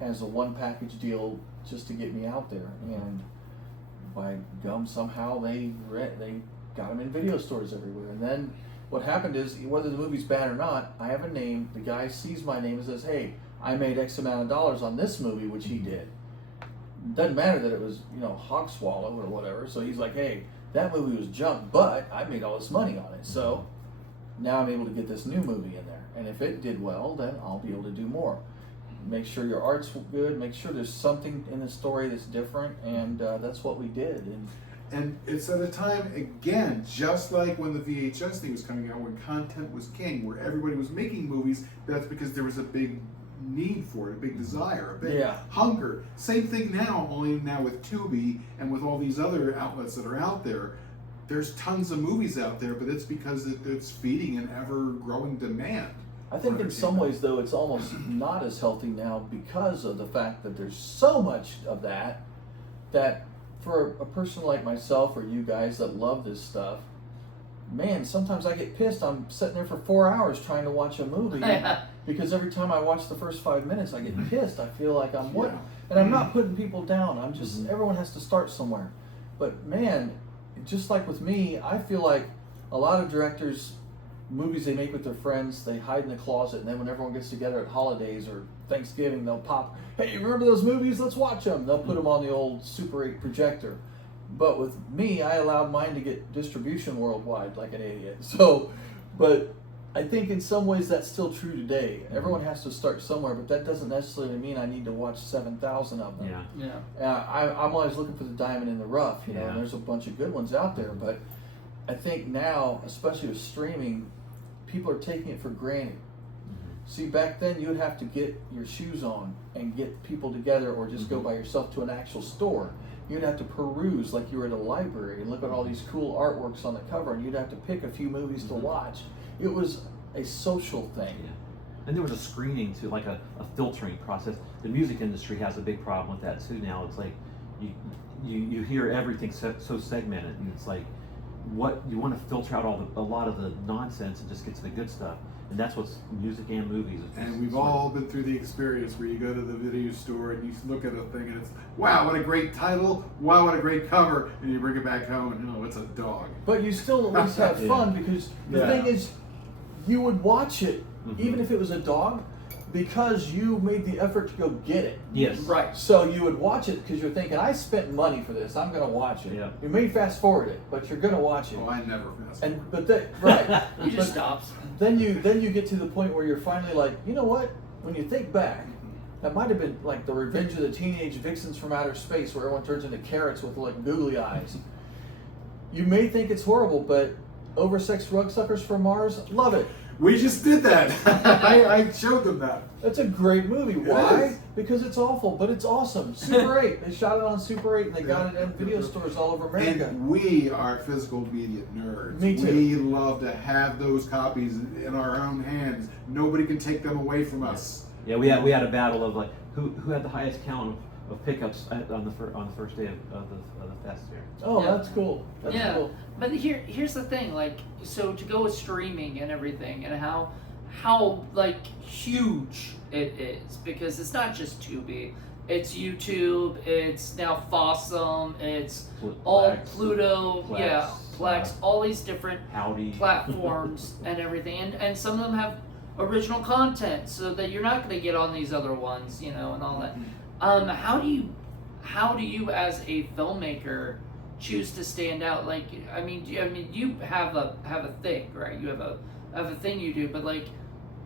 as a one package deal just to get me out there, and by gum somehow they got them in video stores everywhere, and then what happened is, whether the movie's bad or not, I have a name, the guy sees my name and says, hey, I made X amount of dollars on this movie, which he did. Doesn't matter that it was, Hog Swallow or whatever, so he's like, hey, that movie was junk, but I made all this money on it, so now I'm able to get this new movie in there, and if it did well, then I'll be able to do more. Make sure your art's good, make sure there's something in the story that's different, and that's what we did. And it's at a time, again, just like when the VHS thing was coming out, when content was king, where everybody was making movies, that's because there was a big need for it, a big desire, a big hunger. Same thing now, only now with Tubi and with all these other outlets that are out there. There's tons of movies out there, but it's because it's feeding an ever-growing demand. I think in some ways, though, it's almost not as healthy now because of the fact that there's so much of that for a person like myself or you guys that love this stuff, man, sometimes I get pissed. I'm sitting there for 4 hours trying to watch a movie because every time I watch the first 5 minutes, I get pissed. I feel like I'm what? And I'm not putting people down. I'm just, everyone has to start somewhere. But man, just like with me, I feel like a lot of directors, movies they make with their friends, they hide in the closet, and then when everyone gets together at holidays or Thanksgiving, they'll pop, hey, remember those movies? Let's watch them. They'll put them on the old Super 8 projector. But with me, I allowed mine to get distribution worldwide like an idiot. So, but I think in some ways that's still true today. Everyone has to start somewhere, but that doesn't necessarily mean I need to watch 7,000 of them. I'm always looking for the diamond in the rough, and there's a bunch of good ones out there, but I think now, especially with streaming, people are taking it for granted. See, back then you would have to get your shoes on and get people together, or just go by yourself to an actual store. You'd have to peruse like you were at a library and look at all these cool artworks on the cover, and you'd have to pick a few movies to watch. It was a social thing. And there was a screening too, like a filtering process. The music industry has a big problem with that too now. It's like you hear everything so segmented, and it's like, what you want to filter out a lot of the nonsense and just get to the good stuff, and that's what's music and movies. And we've all been through the experience where you go to the video store and you look at a thing and it's, wow, what a great title, wow, what a great cover, and you bring it back home and it's a dog. But you still at least have fun, because the thing is, you would watch it even if it was a dog, because you made the effort to go get it. Yes. Right. So you would watch it because you're thinking, I spent money for this, I'm going to watch it. Yeah. You may fast forward it, but you're going to watch it. Oh, I never fast forward. And but then, right. He just stops. Then you get to the point where you're finally like, you know what? When you think back, that might have been like the Revenge of the Teenage Vixens from Outer Space, where everyone turns into carrots with like googly eyes. You may think it's horrible, but Oversexed Rugsuckers from Mars, love it. We just did that. I showed them that. That's a great movie. Why? Because it's awful, but it's awesome. Super 8. They shot it on Super 8 and they got it in video stores all over America. And we are physical media nerds. Me too. We love to have those copies in our own hands. Nobody can take them away from us. Yeah, we had a battle of like who had the highest count of pickups on the first day of the fest here. Oh, that's cool. That's cool. But here's the thing, like, so to go with streaming and everything, and how like huge it is, because it's not just Tubi, it's YouTube, it's now Fossum, it's all Pluto, Plex, all these different platforms and everything, and some of them have original content, so that you're not going to get on these other ones, and all that. How do you as a filmmaker choose to stand out? Like, I mean, you have a thing, right? You have a thing you do, but like,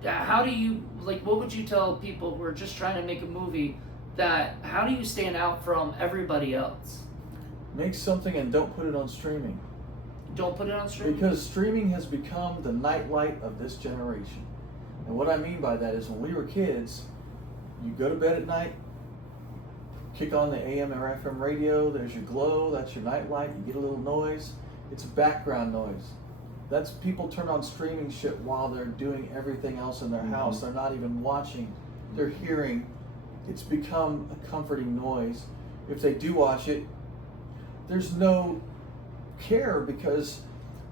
how do you, like, what would you tell people who are just trying to make a movie, that how do you stand out from everybody else? Make something and don't put it on streaming. Don't put it on streaming? Because streaming has become the nightlight of this generation. And what I mean by that is, when we were kids, you go to bed at night, kick on the AM or FM radio, there's your glow, that's your night light, you get a little noise. It's background noise. That's people turn on streaming shit while they're doing everything else in their house. They're not even watching, they're hearing. It's become a comforting noise. If they do watch it, there's no care because,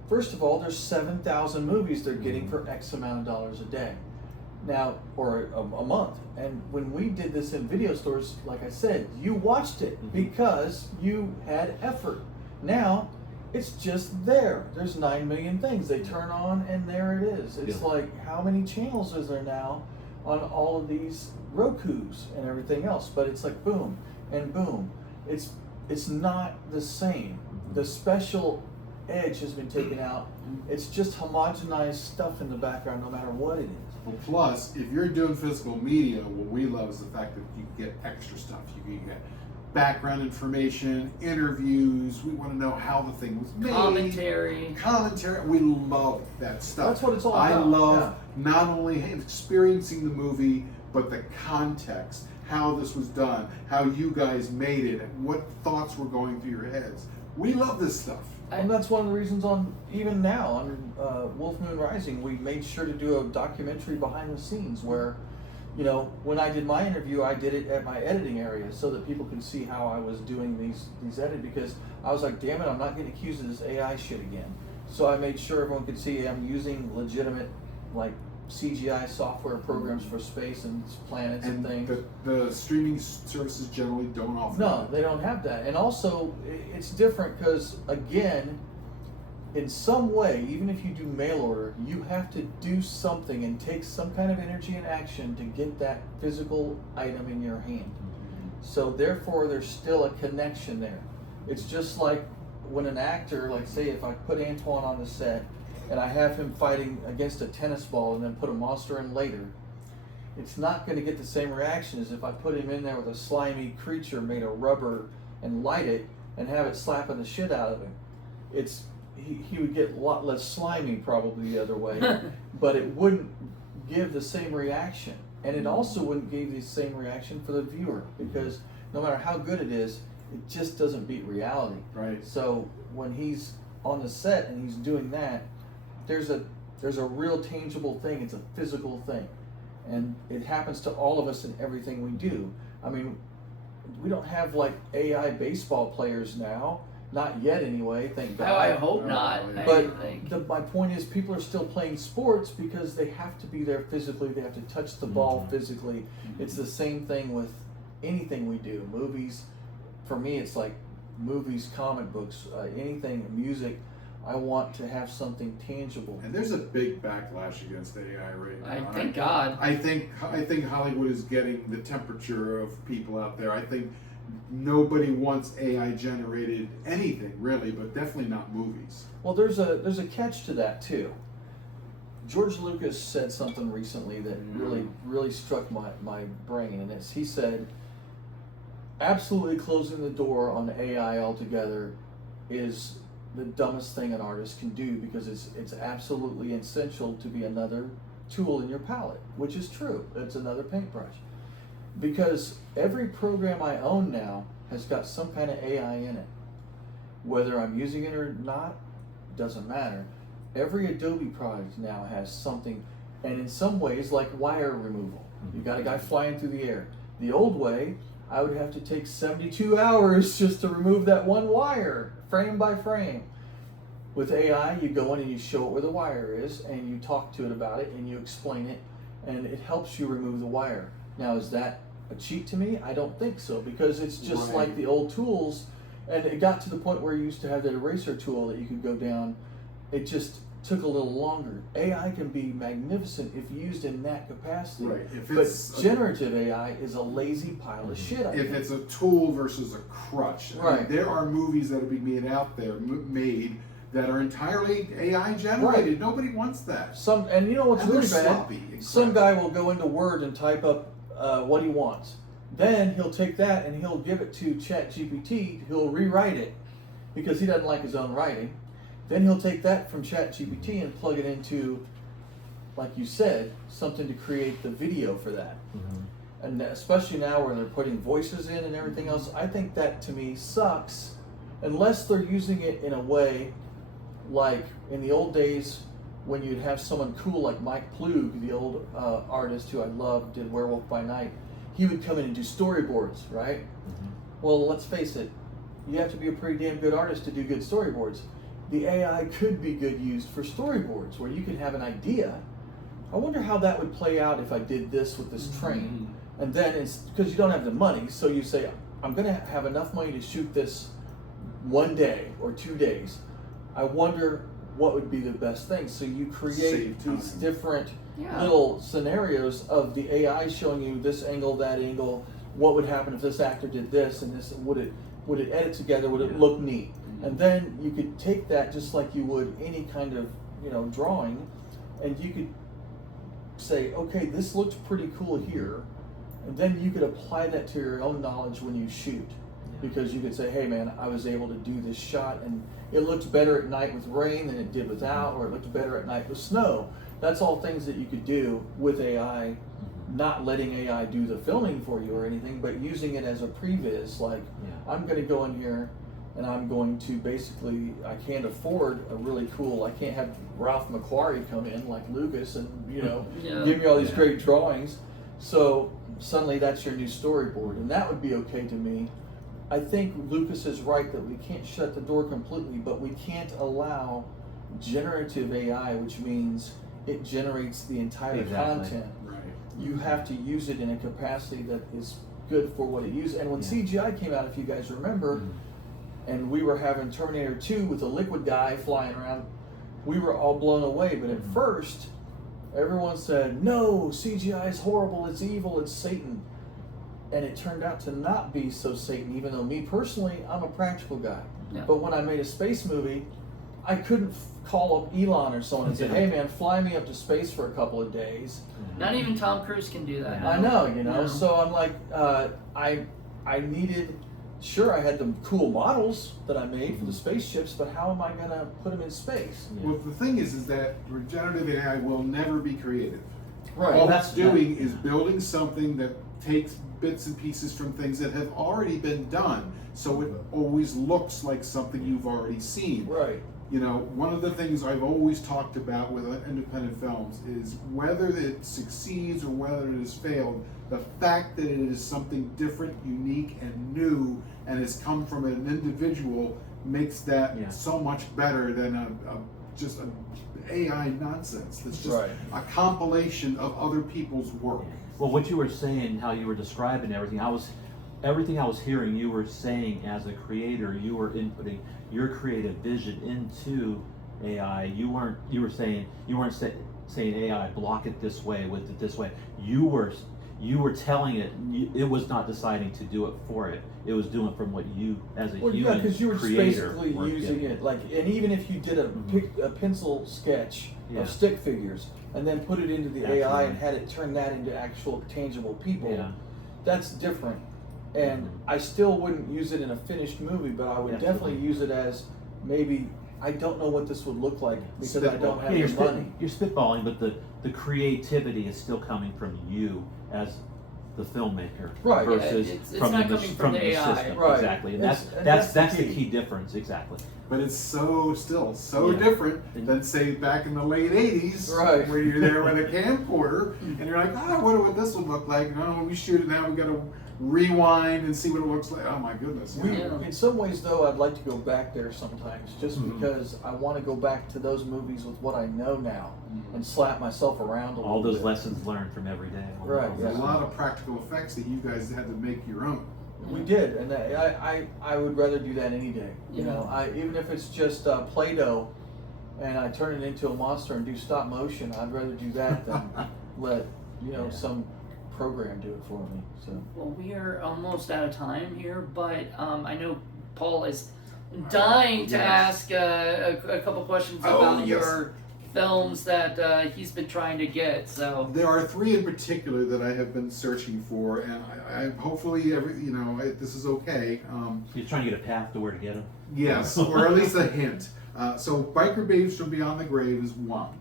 first of all, there's 7,000 movies they're getting for X amount of dollars a day. Now, or a month. And when we did this in video stores, like I said, you watched it because you had effort. Now, it's just there. There's 9 million things. They turn on and there it is. It's like, how many channels is there now on all of these Rokus and everything else? But it's like boom and boom. It's not the same. The special edge has been taken out. It's just homogenized stuff in the background no matter what it is. Well, plus, if you're doing physical media, what we love is the fact that you can get extra stuff. You can get background information, interviews. We want to know how the thing was made. Commentary. We love that stuff. That's what it's all about. I love not only experiencing the movie, but the context, how this was done, how you guys made it, and what thoughts were going through your heads. We love this stuff. And that's one of the reasons even now on Wolf Moon Rising, we made sure to do a documentary behind the scenes where, when I did my interview, I did it at my editing area so that people could see how I was doing these edits, because I was like, damn it, I'm not getting accused of this AI shit again. So I made sure everyone could see I'm using legitimate, like, CGI software programs for space and planets and things. The streaming services generally don't offer No, that. they don't have that. And also, it's different because, again, in some way, even if you do mail order, you have to do something and take some kind of energy and action to get that physical item in your hand. So therefore, there's still a connection there. It's just like when an actor, like say if I put Antwoine on the set, and I have him fighting against a tennis ball and then put a monster in later, it's not going to get the same reaction as if I put him in there with a slimy creature made of rubber and light it and have it slapping the shit out of him. He would get a lot less slimy probably the other way, but it wouldn't give the same reaction. And it also wouldn't give the same reaction for the viewer, because no matter how good it is, it just doesn't beat reality. Right. So when he's on the set and he's doing that, there's a real tangible thing. It's a physical thing, and it happens to all of us in everything we do. I mean, we don't have like AI baseball players now, not yet anyway, thank God. I hope not. But my point is, people are still playing sports because they have to be there physically. They have to touch the ball physically. It's the same thing with anything we do. Movies, for me, it's like movies, comic books, anything, music. I want to have something tangible. And there's a big backlash against AI right now. Thank God. I think Hollywood is getting the temperature of people out there. I think nobody wants AI generated anything really, but definitely not movies. Well, there's a catch to that too. George Lucas said something recently that really struck my brain, and he said, absolutely closing the door on AI altogether is the dumbest thing an artist can do, because it's absolutely essential to be another tool in your palette, which is true. It's another paintbrush. Because every program I own now has got some kind of AI in it. Whether I'm using it or not, doesn't matter. Every Adobe product now has something, and in some ways, like wire removal. You've got a guy flying through the air. The old way, I would have to take 72 hours just to remove that one wire, frame by frame. With AI, you go in and you show it where the wire is, and you talk to it about it, and you explain it, and it helps you remove the wire. Now, is that a cheat to me? I don't think so, because it's just like the old tools, and it got to the point where you used to have that eraser tool that you could go down. It just took a little longer. AI can be magnificent if used in that capacity. Right. But generative AI is a lazy pile of shit. If it's a tool versus a crutch. Right. I mean, there are movies that are being made out there, that are entirely AI generated. Right. Nobody wants that. And you know what's And really they're bad? sloppy, Some guy will go into Word and type up what he wants. Then he'll take that and he'll give it to ChatGPT. He'll rewrite it because he doesn't like his own writing. Then he'll take that from ChatGPT and plug it into, like you said, something to create the video for that. and especially now where they're putting voices in and everything else, I think that to me sucks unless they're using it in a way like in the old days when you'd have someone cool like Mike Plug, the old artist who I love, did Werewolf by Night. He would come in and do storyboards, right? Mm-hmm. Well, let's face it, you have to be a pretty damn good artist to do good storyboards. The AI could be good used for storyboards where you could have an idea. I wonder how that would play out if I did this with this train. And then it's because you don't have the money, so you say, I'm going to have enough money to shoot this one day or 2 days. I wonder what would be the best thing. So you create these different little scenarios of the AI showing you this angle, that angle, what would happen if this actor did this, and this, would it edit together, would it look neat? And then you could take that just like you would any kind of, drawing, and you could say, okay, this looks pretty cool here, and then you could apply that to your own knowledge when you shoot. Because you could say, hey man, I was able to do this shot and it looked better at night with rain than it did without, or it looked better at night with snow. That's all things that you could do with AI, not letting AI do the filming for you or anything, but using it as a previs, like I'm going to go in here and I'm going to basically, I can't afford a really cool, I can't have Ralph McQuarrie come in like Lucas and, give me all these great drawings. So suddenly that's your new storyboard, and that would be okay to me. I think Lucas is right that we can't shut the door completely, but we can't allow generative AI, which means it generates the entire content. Right. You have to use it in a capacity that is good for what it uses. And when CGI came out, if you guys remember, and we were having Terminator 2 with a liquid guy flying around, we were all blown away. But at first, everyone said, no, CGI is horrible, it's evil, it's Satan. And it turned out to not be so Satan, even though me personally, I'm a practical guy. Yeah. But when I made a space movie, I couldn't call up Elon or someone and say, hey man, fly me up to space for a couple of days. Not even Tom Cruise can do that. I know, so I'm like, I needed, sure I had the cool models that I made for the spaceships, but how am I gonna put them in space? Well, the thing is that regenerative AI will never be creative. Right. All that's doing is building something that takes bits and pieces from things that have already been done, so it always looks like something you've already seen. Right. One of the things I've always talked about with independent films is whether it succeeds or whether it has failed, the fact that it is something different, unique, and new, and has come from an individual makes that so much better than just an AI nonsense. That's just a compilation of other people's work. Well, what you were saying, how you were describing everything I was hearing you were saying as a creator, you were inputting your creative vision into AI. You weren't saying AI, block it this way, with it this way. You were telling it, it was not deciding to do it for it. It was doing from what you, as a human because you were creator, basically using it like, and even if you did a pencil sketch of stick figures and then put it into the AI and had it turn that into actual tangible people, that's different. And I still wouldn't use it in a finished movie, but I would definitely use it as maybe, I don't know what this would look like because I don't have the money. You're spitballing, but the creativity is still coming from you as the filmmaker, right? Versus it's not coming from the AI, system, right? Exactly, and that's the key difference, exactly. But it's still so different than say back in the late '80s, where you're there with a camcorder and you're like, I wonder what this would look like. And when we shoot it now, we got to rewind and see what it looks like. Oh my goodness! In some ways, though, I'd like to go back there sometimes, just because I want to go back to those movies with what I know now and slap myself around a little all those bit. lessons learned from every day. Right. There's a lot of practical effects that you guys had to make your own. We did, and I would rather do that any day. Even if it's just Play-Doh, and I turn it into a monster and do stop motion, I'd rather do that than let some program do it for me. So. Well, we are almost out of time here, but I know Paul is dying to ask a couple questions about your films that he's been trying to get. So there are 3 in particular that I have been searching for, and I hopefully this is okay. You're trying to get a path to where to get them. Yes, or at least a hint. So Biker Babes from Beyond the Grave is one.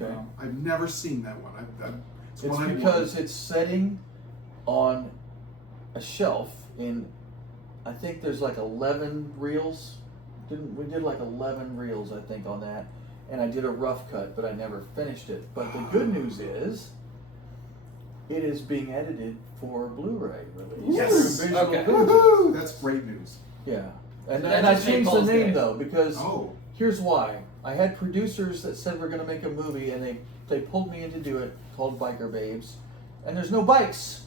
Okay. I've never seen that one. It's because it's setting on a shelf in, I think there's like 11 reels. We did like 11 reels, I think, on that. And I did a rough cut, but I never finished it. But the good news is, it is being edited for Blu-ray release. Yes. Visual Okay. Vintage. Woohoo! That's great news. Yeah. And, So and that I just made changed the Paul's name day. though, because Oh. here's why. I had producers that said we're gonna make a movie, and they pulled me in to do it, called Biker Babes, and there's no bikes.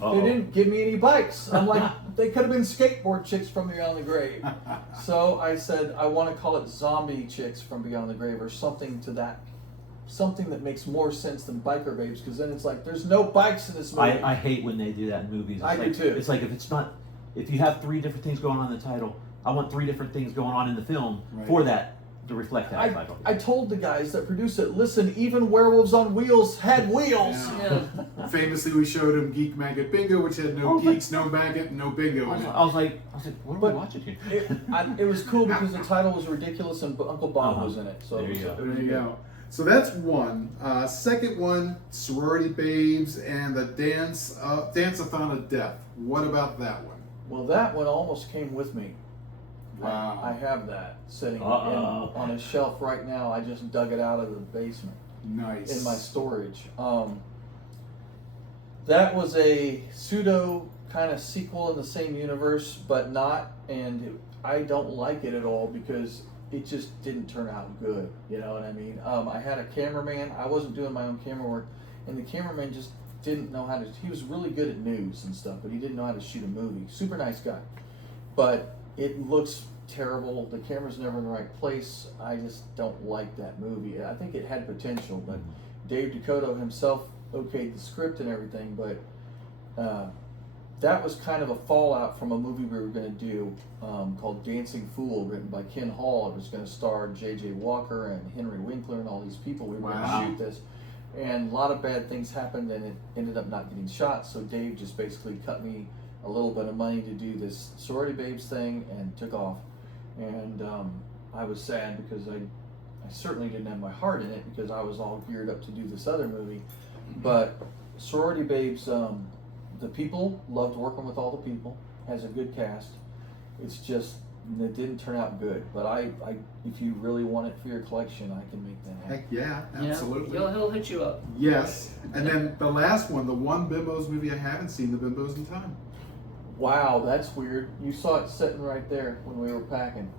They didn't give me any bikes. I'm like, they could have been skateboard chicks from Beyond the Grave. So I said, I want to call it Zombie Chicks from Beyond the Grave, or something to that, something that makes more sense than Biker Babes, because then it's like, there's no bikes in this movie. I hate when they do that in movies. It's I do too. It's like if you have 3 different things going on in the title, I want 3 different things going on in the film for that to reflect that title. I told the guys that produced it, listen, even Werewolves on Wheels had wheels. Yeah. Famously, we showed him Geek Maggot Bingo, which had no geeks, no maggot, no bingo in it. I was like, what are we watching here? It was cool because the title was ridiculous and Uncle Bob was in it. So There you go. it was There you good. go. So that's one. Second one, Sorority Babes and the Dance-a-thon of Death. What about that one? Well, that one almost came with me. Wow. I have that sitting Uh-oh. on a shelf right now. I just dug it out of the basement Nice. in my storage. That was a pseudo kind of sequel in the same universe, but not. And I don't like it at all because it just didn't turn out good. You know what I mean? I had a cameraman. I wasn't doing my own camera work, and the cameraman just didn't know how to. He was really good at news and stuff, but he didn't know how to shoot a movie. Super nice guy, but it looks terrible. The camera's never in the right place. I just don't like that movie. I think it had potential, but Dave Dakota himself okayed the script and everything, but that was kind of a fallout from a movie we were going to do called Dancing Fool, written by Ken Hall. It was going to star J.J. Walker and Henry Winkler and all these people. We were going to shoot this, and a lot of bad things happened, and it ended up not getting shot, so Dave just basically cut me a little bit of money to do this Sorority Babes thing and took off. And I was sad because I certainly didn't have my heart in it because I was all geared up to do this other movie. But Sorority Babes, the people loved working with all the people, has a good cast. It's just, it didn't turn out good. But I if you really want it for your collection, I can make that happen. Heck yeah, absolutely. Yeah, he'll hit you up. Yes. And then the last one, the one Bimbos movie I haven't seen, the Bimbos in Time. Wow, that's weird. You saw it sitting right there when we were packing.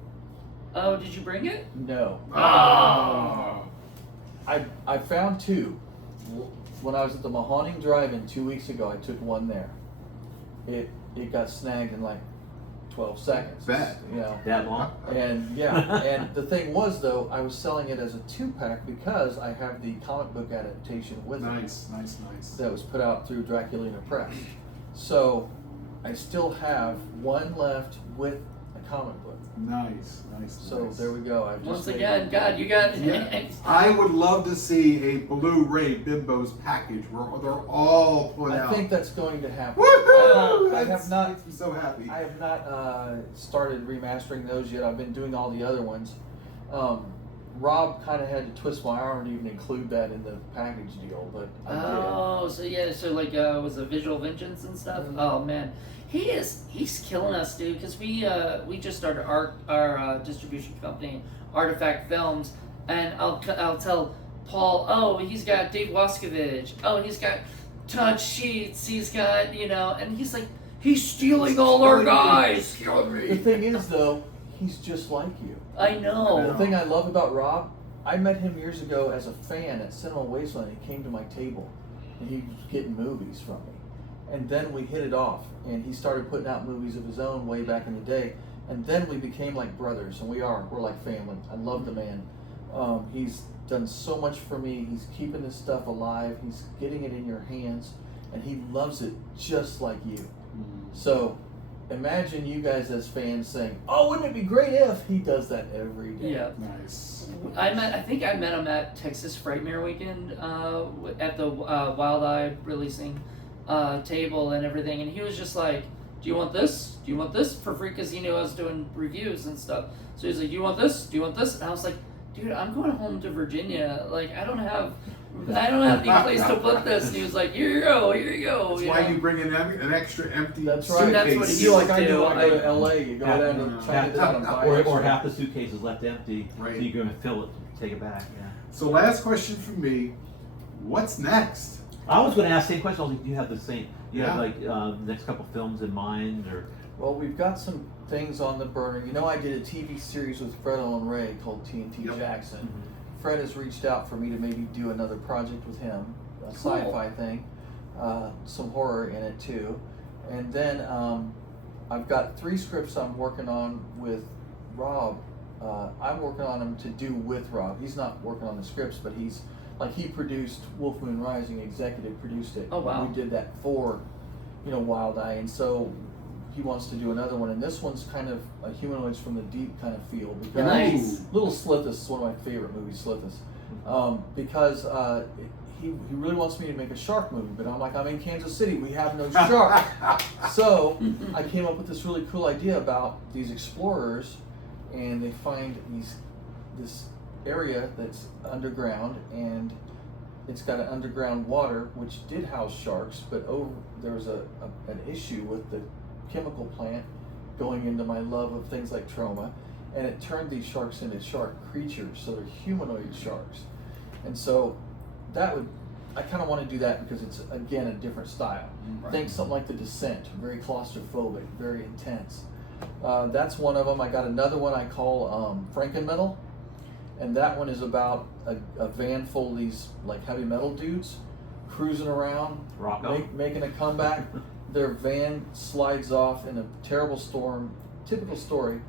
Oh, did you bring it? No. Oh. I found 2. When I was at the Mahoning Drive-In 2 weeks ago, I took one there. It got snagged in like 12 seconds. Bet. You know. That long? And yeah, and the thing was though, I was selling it as a 2-pack because I have the comic book adaptation with it Nice. that was put out through Draculina Press. So I still have one left with a comic book. Nice. So there we go. I've just Once made again, God, you got Yeah. I would love to see a Blu-ray Bimbos package where they're all put out. I think that's going to happen. Woohoo! I That have not- makes me so happy. I have not started remastering those yet. I've been doing all the other ones. Rob kind of had to twist my arm to even include that in the package deal, but I Oh, so yeah, so like was it Visual Vengeance and stuff? Mhm. Oh man, he's killing us, dude. Because we just started our distribution company, Artifact Films, and I'll tell Paul, oh, he's got Dave Waskovich, oh, he's got Todd Sheets, he's got and he's like, he's stealing all our guys. did. The thing is, though, he's just like you. I know. The thing I love about Rob, I met him years ago as a fan at Cinema Wasteland. He came to my table, and he was getting movies from me. And then we hit it off, and he started putting out movies of his own way back in the day. And then we became like brothers, and we're like family. I love the man. He's done so much for me. He's keeping this stuff alive. He's getting it in your hands, and he loves it just like you. So imagine you guys as fans saying, "Oh, wouldn't it be great if he does that every day?" Yeah. Nice. I think I met him at Texas Frightmare Weekend at the Wild Eye releasing table and everything, and he was just like, "Do you want this? Do you want this for free?" Because he knew I was doing reviews and stuff. So he's like, "Do you want this? Do you want this?" And I was like, dude, I'm going home to Virginia. Like, I don't have any place to put this. And he was like, here you go. That's why you bring an extra empty That's suitcase. right. That's what You he do would like I do. I go to do. LA. You go down to Chinatown and buy or extra. half the suitcase is left empty, Right. so you're going to fill it, take it back. Yeah. So last question from me, what's next? I was going to ask the same question. I was like, do you have the same? You have Yeah. like the next couple films in mind, or? Well, we've got some things on the burner. You know, I did a TV series with Fred and Ray called TNT Yep. Jackson. Mhm. Fred has reached out for me to maybe do another project with him, a Cool. sci-fi thing, some horror in it too. And then I've got 3 scripts I'm working on with Rob. I'm working on them to do with Rob. He's not working on the scripts, but he produced Wolf Moon Rising, executive produced it. Oh, wow. We did that for, Wild Eye, and so he wants to do another one, and this one's kind of a Humanoids from the Deep kind of feel, because Nice. Little Slithus is one of my favorite movies, Slithus, because he really wants me to make a shark movie, but I'm like, I'm in Kansas City, we have no shark. So I came up with this really cool idea about these explorers, and they find this area that's underground, and it's got an underground water which did house sharks, but there was an issue with the chemical plant going into my love of things like trauma, and it turned these sharks into shark creatures, so they're humanoid sharks. And so I kind of want to do that because it's, again, a different style. Right. Think something like The Descent, very claustrophobic, very intense. That's one of them. I got another one I call Frankenmetal, and that one is about a van full of these like heavy metal dudes cruising around, Rocco. making a comeback. Their van slides off in a terrible storm, typical story,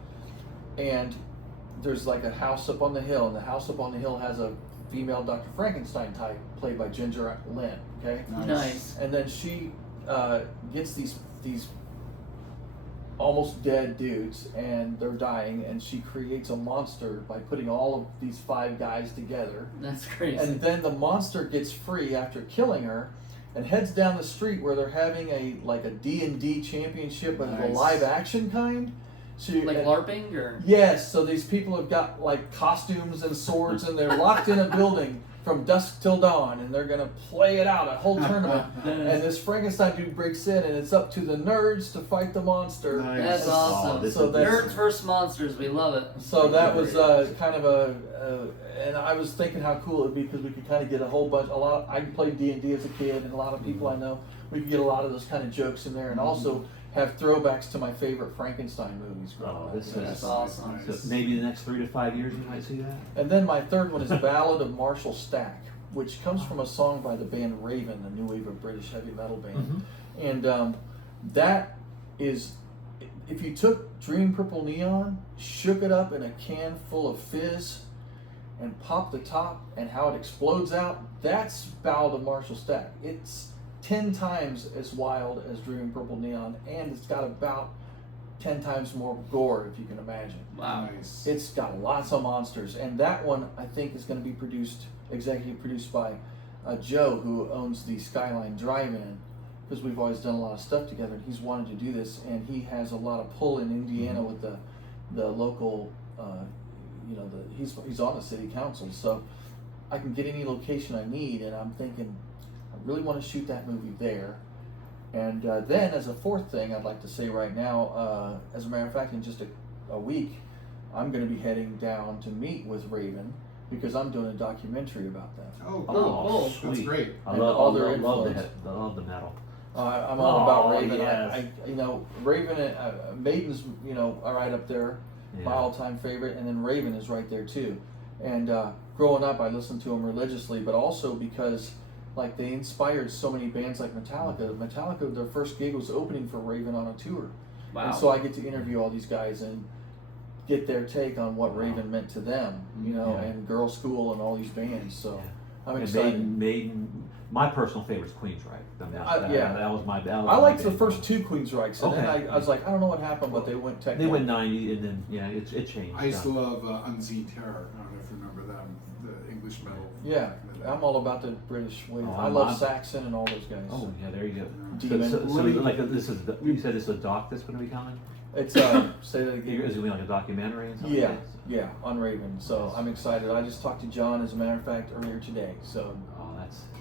and there's like a house up on the hill, and the house up on the hill has a female Dr. Frankenstein type played by Ginger Lynn, okay? Nice. And then she gets these almost dead dudes, and they're dying, and she creates a monster by putting all of these 5 guys together. That's crazy. And then the monster gets free after killing her and heads down the street where they're having a D&D championship, but the Nice. live action kind. Like LARPing, or? Yes, so these people have got like costumes and swords, and they're locked in a building from dusk till dawn, and they're gonna play it out, a whole tournament. And this Frankenstein dude breaks in, and it's up to the nerds to fight the monster. Nice. That's awesome. this So is- that's- Nerds versus monsters, we love it. So that was kind of and I was thinking how cool it would be, because we could kind of get I played D&D as a kid, and a lot of people I know, we could get a lot of those kind of jokes in there, and also have throwbacks to my favorite Frankenstein movies growing Oh, up. this That's is awesome. Nice. So maybe the next 3 to 5 years you might see that. And then my third one is Ballad of Marshall Stack, which comes from a song by the band Raven, a new wave of British heavy metal band. And that is, if you took Dream Purple Neon, shook it up in a can full of fizz, and popped the top, and how it explodes out, that's Ballad of Marshall Stack. It's 10 times as wild as Dream Purple Neon, and it's got about 10 times more gore, if you can imagine. Wow. Nice. It's got lots of monsters, and that one I think is going to be executive produced by Joe, who owns the Skyline Drive-In, because we've always done a lot of stuff together, and he's wanted to do this, and he has a lot of pull in Indiana with the local, he's on the city council, so I can get any location I need, and I'm thinking I really want to shoot that movie there. And then, as a fourth thing, I'd like to say right now, as a matter of fact, in just a week, I'm going to be heading down to meet with Raven, because I'm doing a documentary about them. Oh, Oh, cool. cool. That's Sweet. great. I And love, all I their love influence. the metal. I'm all about Oh, Raven. yes. Raven and Maiden's, are right up there, my Yeah. all-time favorite, and then Raven is right there too. And growing up, I listened to them religiously, but also because they inspired so many bands like Metallica. Metallica, their first gig was opening for Raven on a tour. Wow. And so I get to interview all these guys and get their take on what Raven meant to them, Yeah. and Girl School and all these bands. So Yeah. I'm And excited. Maiden, my personal favorite is Queensryche. Yeah. That was my band. I liked the first 2 Queensryches, and then Okay. I was like, I don't know what happened, but they went techno. They went 90, and then it changed. I used to love Unseen Terror. I don't know if you remember them, the English metal. Yeah, back in the day. I'm all about the British wave. Oh, I love I'm- Saxon and all those guys. Oh yeah, there you go. Demon. So you said this is a doc that's going to be coming. It's say that again. Is it like a documentary and something? Yeah, yeah, on Raven. So I'm excited. I just talked to John, as a matter of fact, earlier today. So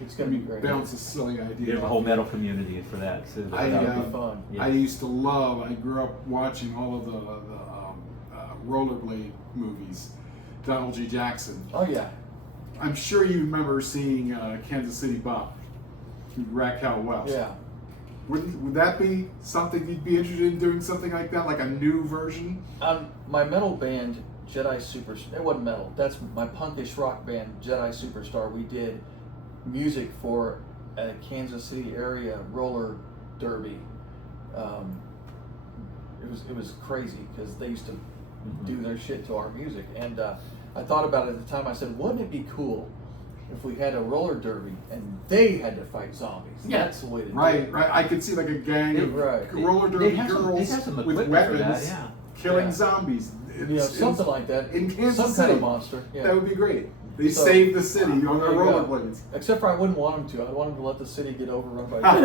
it's going to be great. Bounce a silly idea. There's a whole metal community for that too. That'll be fun. Yeah. I used to love. I grew up watching all of the rollerblade movies. Donald G. Jackson. Oh yeah. I'm sure you remember seeing Kansas City Bop, Raquel Welch. Yeah. Would that be something you'd be interested in doing, something like that, like a new version? My metal band, Jedi Superstar, it wasn't metal, that's my punkish rock band, Jedi Superstar. We did music for a Kansas City area roller derby. It was crazy because they used to do their shit to our music. And I thought about it at the time. I said, wouldn't it be cool if we had a roller derby and they had to fight zombies? Yeah. That's the way to do Right, it. right. I could see like a gang of Right. roller derby They have girls some with equipment weapons for that, yeah. killing Yeah. zombies. Something like that. In Kansas Some City. kind of monster. Yeah. That would be great. They So- saved the city on their There you go. rollerblades. Except for I wouldn't want them to. I'd want them to let the city get overrun by But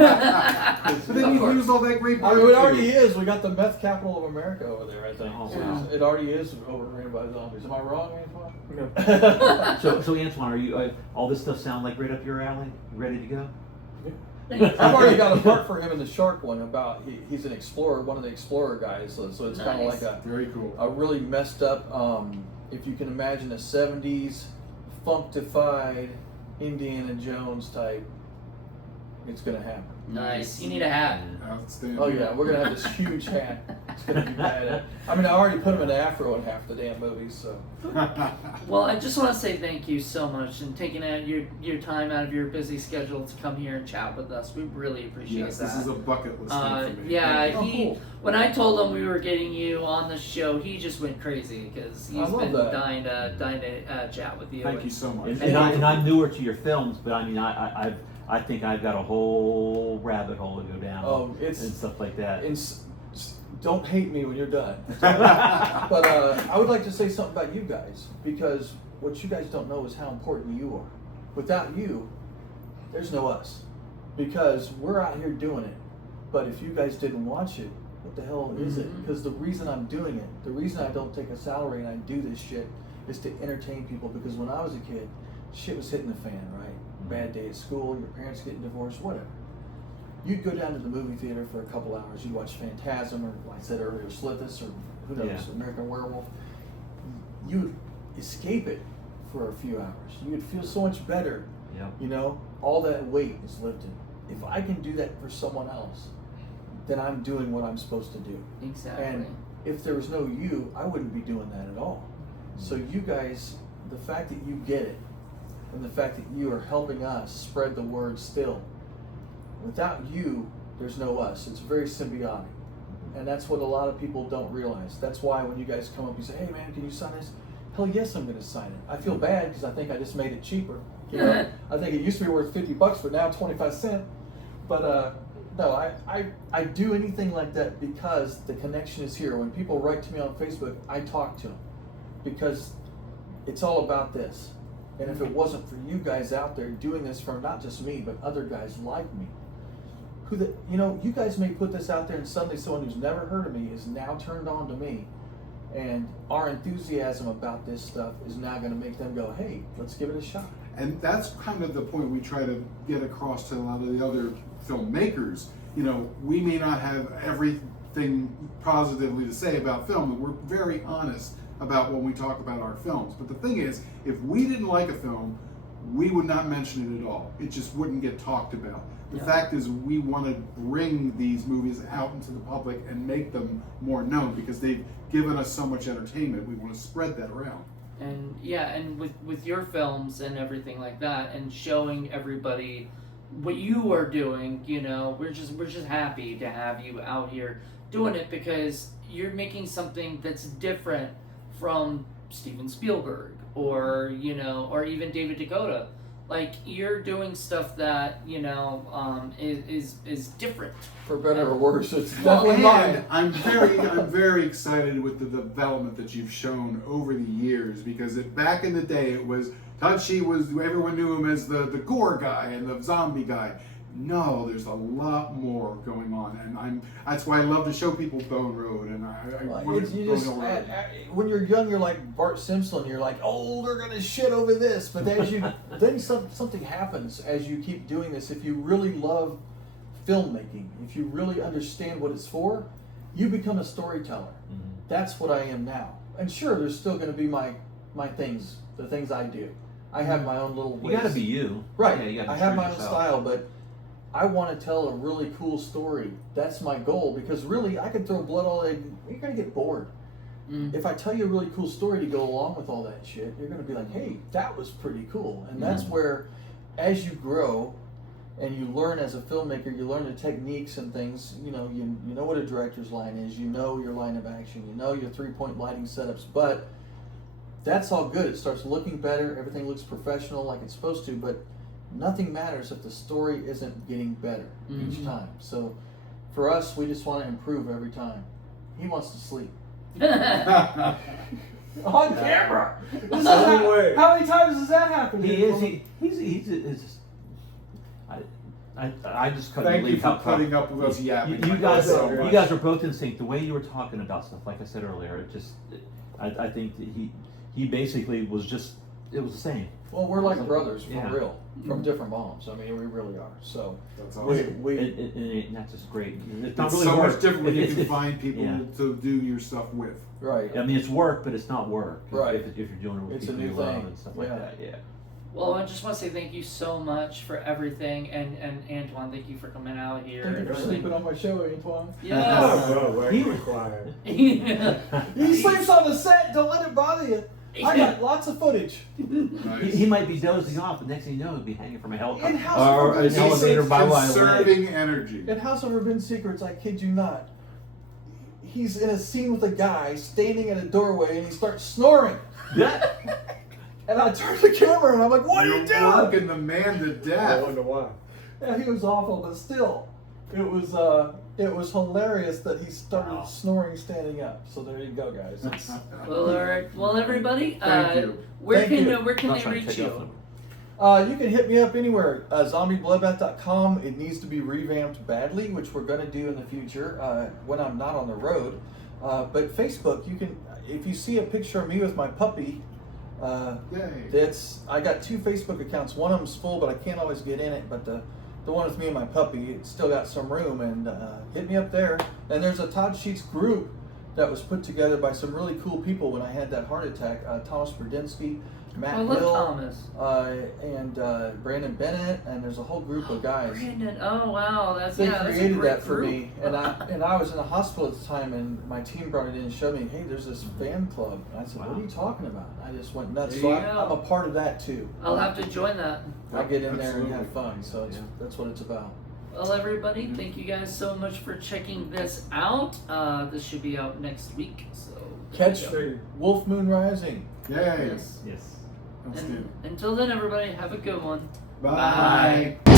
then Of you course. lose all that great I barbecue. mean, it already is. We got the meth capital of America over there, I think. Oh, wow. It already is overrun by zombies. Am I wrong, No. Antwoine? So Antwoine, are you all this stuff sound like right up your alley? You ready to go? I've already got a part for him in the shark one about he's an explorer, one of the explorer guys. So it's kind of Nice. like Very cool. a really messed up, if you can imagine a 70s funkified Indiana Jones type. It's gonna happen. Nice. You need a hat. Outstanding. Oh yeah, we're gonna have this huge hat. It's gonna be bad. I mean, I already put him in afro in half the damn movies, so. Well, I just want to say thank you so much and taking out your time out of your busy schedule to come here and chat with us. We really appreciate Yes, that. this is a bucket list thing for me. Yeah, Thank you. cool. when I told him we were getting you on the show, he just went crazy because he's I love been that. dying to chat with you. Thank you so much. And I'm newer to your films, but I mean, I think I've got a whole rabbit hole to go down. Oh, it's- and stuff like that. Don't hate me when you're done. But I would like to say something about you guys, because what you guys don't know is how important you are. Without you, there's no us. Because we're out here doing it. But if you guys didn't watch it, what the hell is it? Because the reason I'm doing it, the reason I don't take a salary and I do this shit is to entertain people. Because when I was a kid, shit was hitting the fan, right? Bad day at school, your parents getting divorced, whatever. You'd go down to the movie theater for a couple hours. You'd watch Phantasm, or like I said earlier, Slithus, or who knows, Yeah. American Werewolf. You would escape it for a few hours. You would feel so much better. Yep. You know, all that weight is lifted. If I can do that for someone else, then I'm doing what I'm supposed to do. Exactly. And if there was no you, I wouldn't be doing that at all. So you guys, the fact that you get it, and the fact that you are helping us spread the word still, without you, there's no us. It's very symbiotic. And that's what a lot of people don't realize. That's why when you guys come up, you say, hey man, can you sign this? Hell yes, I'm going to sign it. I feel bad because I think I just made it cheaper. You know, I think it used to be worth $50, but now 25 cents. But no, I do anything like that because the connection is here. When people write to me on Facebook, I talk to them because it's all about this. And if it wasn't for you guys out there doing this for not just me, but other guys like me, you guys may put this out there and suddenly someone who's never heard of me is now turned on to me. And our enthusiasm about this stuff is now going to make them go, hey, let's give it a shot. And that's kind of the point we try to get across to a lot of the other filmmakers. You know, we may not have everything positively to say about film, but we're very honest about when we talk about our films. But the thing is, if we didn't like a film, we would not mention it at all. It just wouldn't get talked about. The fact is, we want to bring these movies out into the public and make them more known because they've given us so much entertainment. We want to spread that around. And yeah, and with your films and everything like that, and showing everybody what you are doing, you know, we're just happy to have you out here doing it because you're making something that's different from Steven Spielberg or or even David Dakota. Like, you're doing stuff that is different. For better or worse, it's Well, definitely mine. and I'm very excited with the development that you've shown over the years because back in the day it was Todd Sheets everyone knew him as the gore guy and the zombie guy. no, there's a lot more going on, and that's why I love to show people Bone Road, and I want to Bone Hill Road. When you're young, you're like Bart Simpson. You're like, oh, they're gonna shit over this, but as you then something happens as you keep doing this. If you really love filmmaking, if you really understand what it's for, you become a storyteller. Mm-hmm. That's what I am now. And sure, there's still going to be my things, the things I do. I have my own little ways. You got to be you, right? Yeah, you gotta I have treat my own yourself. style, but I want to tell a really cool story. That's my goal, because really, I could throw blood all day. You're going to get bored. If I tell you a really cool story to go along with all that shit, you're going to be like, hey, that was pretty cool. And that's where, as you grow and you learn as a filmmaker, you learn the techniques and things. You know what a director's line is. You know your line of action. You know your 3-point lighting setups. But that's all good. It starts looking better. Everything looks professional like it's supposed to. But nothing matters if the story isn't getting better each time. So for us, we just want to improve every time. He wants to sleep. On camera. How many times does that happen? He's I just couldn't Thank you believe for how putting up with us yapping. you guys so much. you guys are both in sync. The way you were talking about stuff, like I said earlier, I think that he basically was just, it was the same. Well, we're like brothers for Yeah. real, from different moms. I mean, we really are. So That's awesome. And that's just great. It's not It's really so work. much different when you It's- can it's- find people yeah. to do your stuff with. right. I mean, it's work, but it's not work. Right. If you're doing it with It's a people new you love thing. and stuff like Yeah. that. Yeah. Well, I just want to say thank you so much for everything, and Antwoine, thank you for coming out here. Thank you for and sleeping on my show, Antwoine. Yes. Oh, bro, be quiet. He sleeps on the set. Don't let it bother you. I got lots of footage. Nice. He might be dozing off, but next thing you know, he'll be hanging from a helicopter In-house or an movies. elevator by my leg. Conserving energy. In House of Forbidden Secrets, I kid you not, he's in a scene with a guy standing in a doorway and he starts snoring. Yeah. And I turn the camera and I'm like, what are you You're doing? working the man to I death. wonder why. Yeah, he was awful, but still, it was hilarious that he started snoring standing up. So there you go, guys. It's, Well, all right. Well, everybody, Thank you. where Thank can you. where can Not they trying to reach take you? off you can hit me up anywhere. Zombiebloodbath.com. It needs to be revamped badly, which we're going to do in the future when I'm not on the road. But Facebook, you can, if you see a picture of me with my puppy, Yay. I got 2 Facebook accounts. One of them's full, but I can't always get in it. But the one with me and my puppy, it's still got some room, and hit me up there. And there's a Todd Sheets group that was put together by some really cool people when I had that heart attack. Thomas Berdinsky, Matt I love Hill, Thomas. and Brandon Bennett, and there's a whole group of guys. Brandon, oh wow, that's They that's a created great that for group. me, and I was in the hospital at the time, and my team brought it in and showed me, hey, there's this fan club. And I said, what are you talking about? And I just went nuts. There So you I'm go. a part of that too. I'll have to join that. I get in there Absolutely. and have fun. So that's what it's about. Well, everybody, thank you guys so much for checking this out. This should be out next week. So Catch See. Wolf Moon Rising. Yay. Yes. Yes. Let's do And it. until then, everybody, have a good one. Bye. Bye.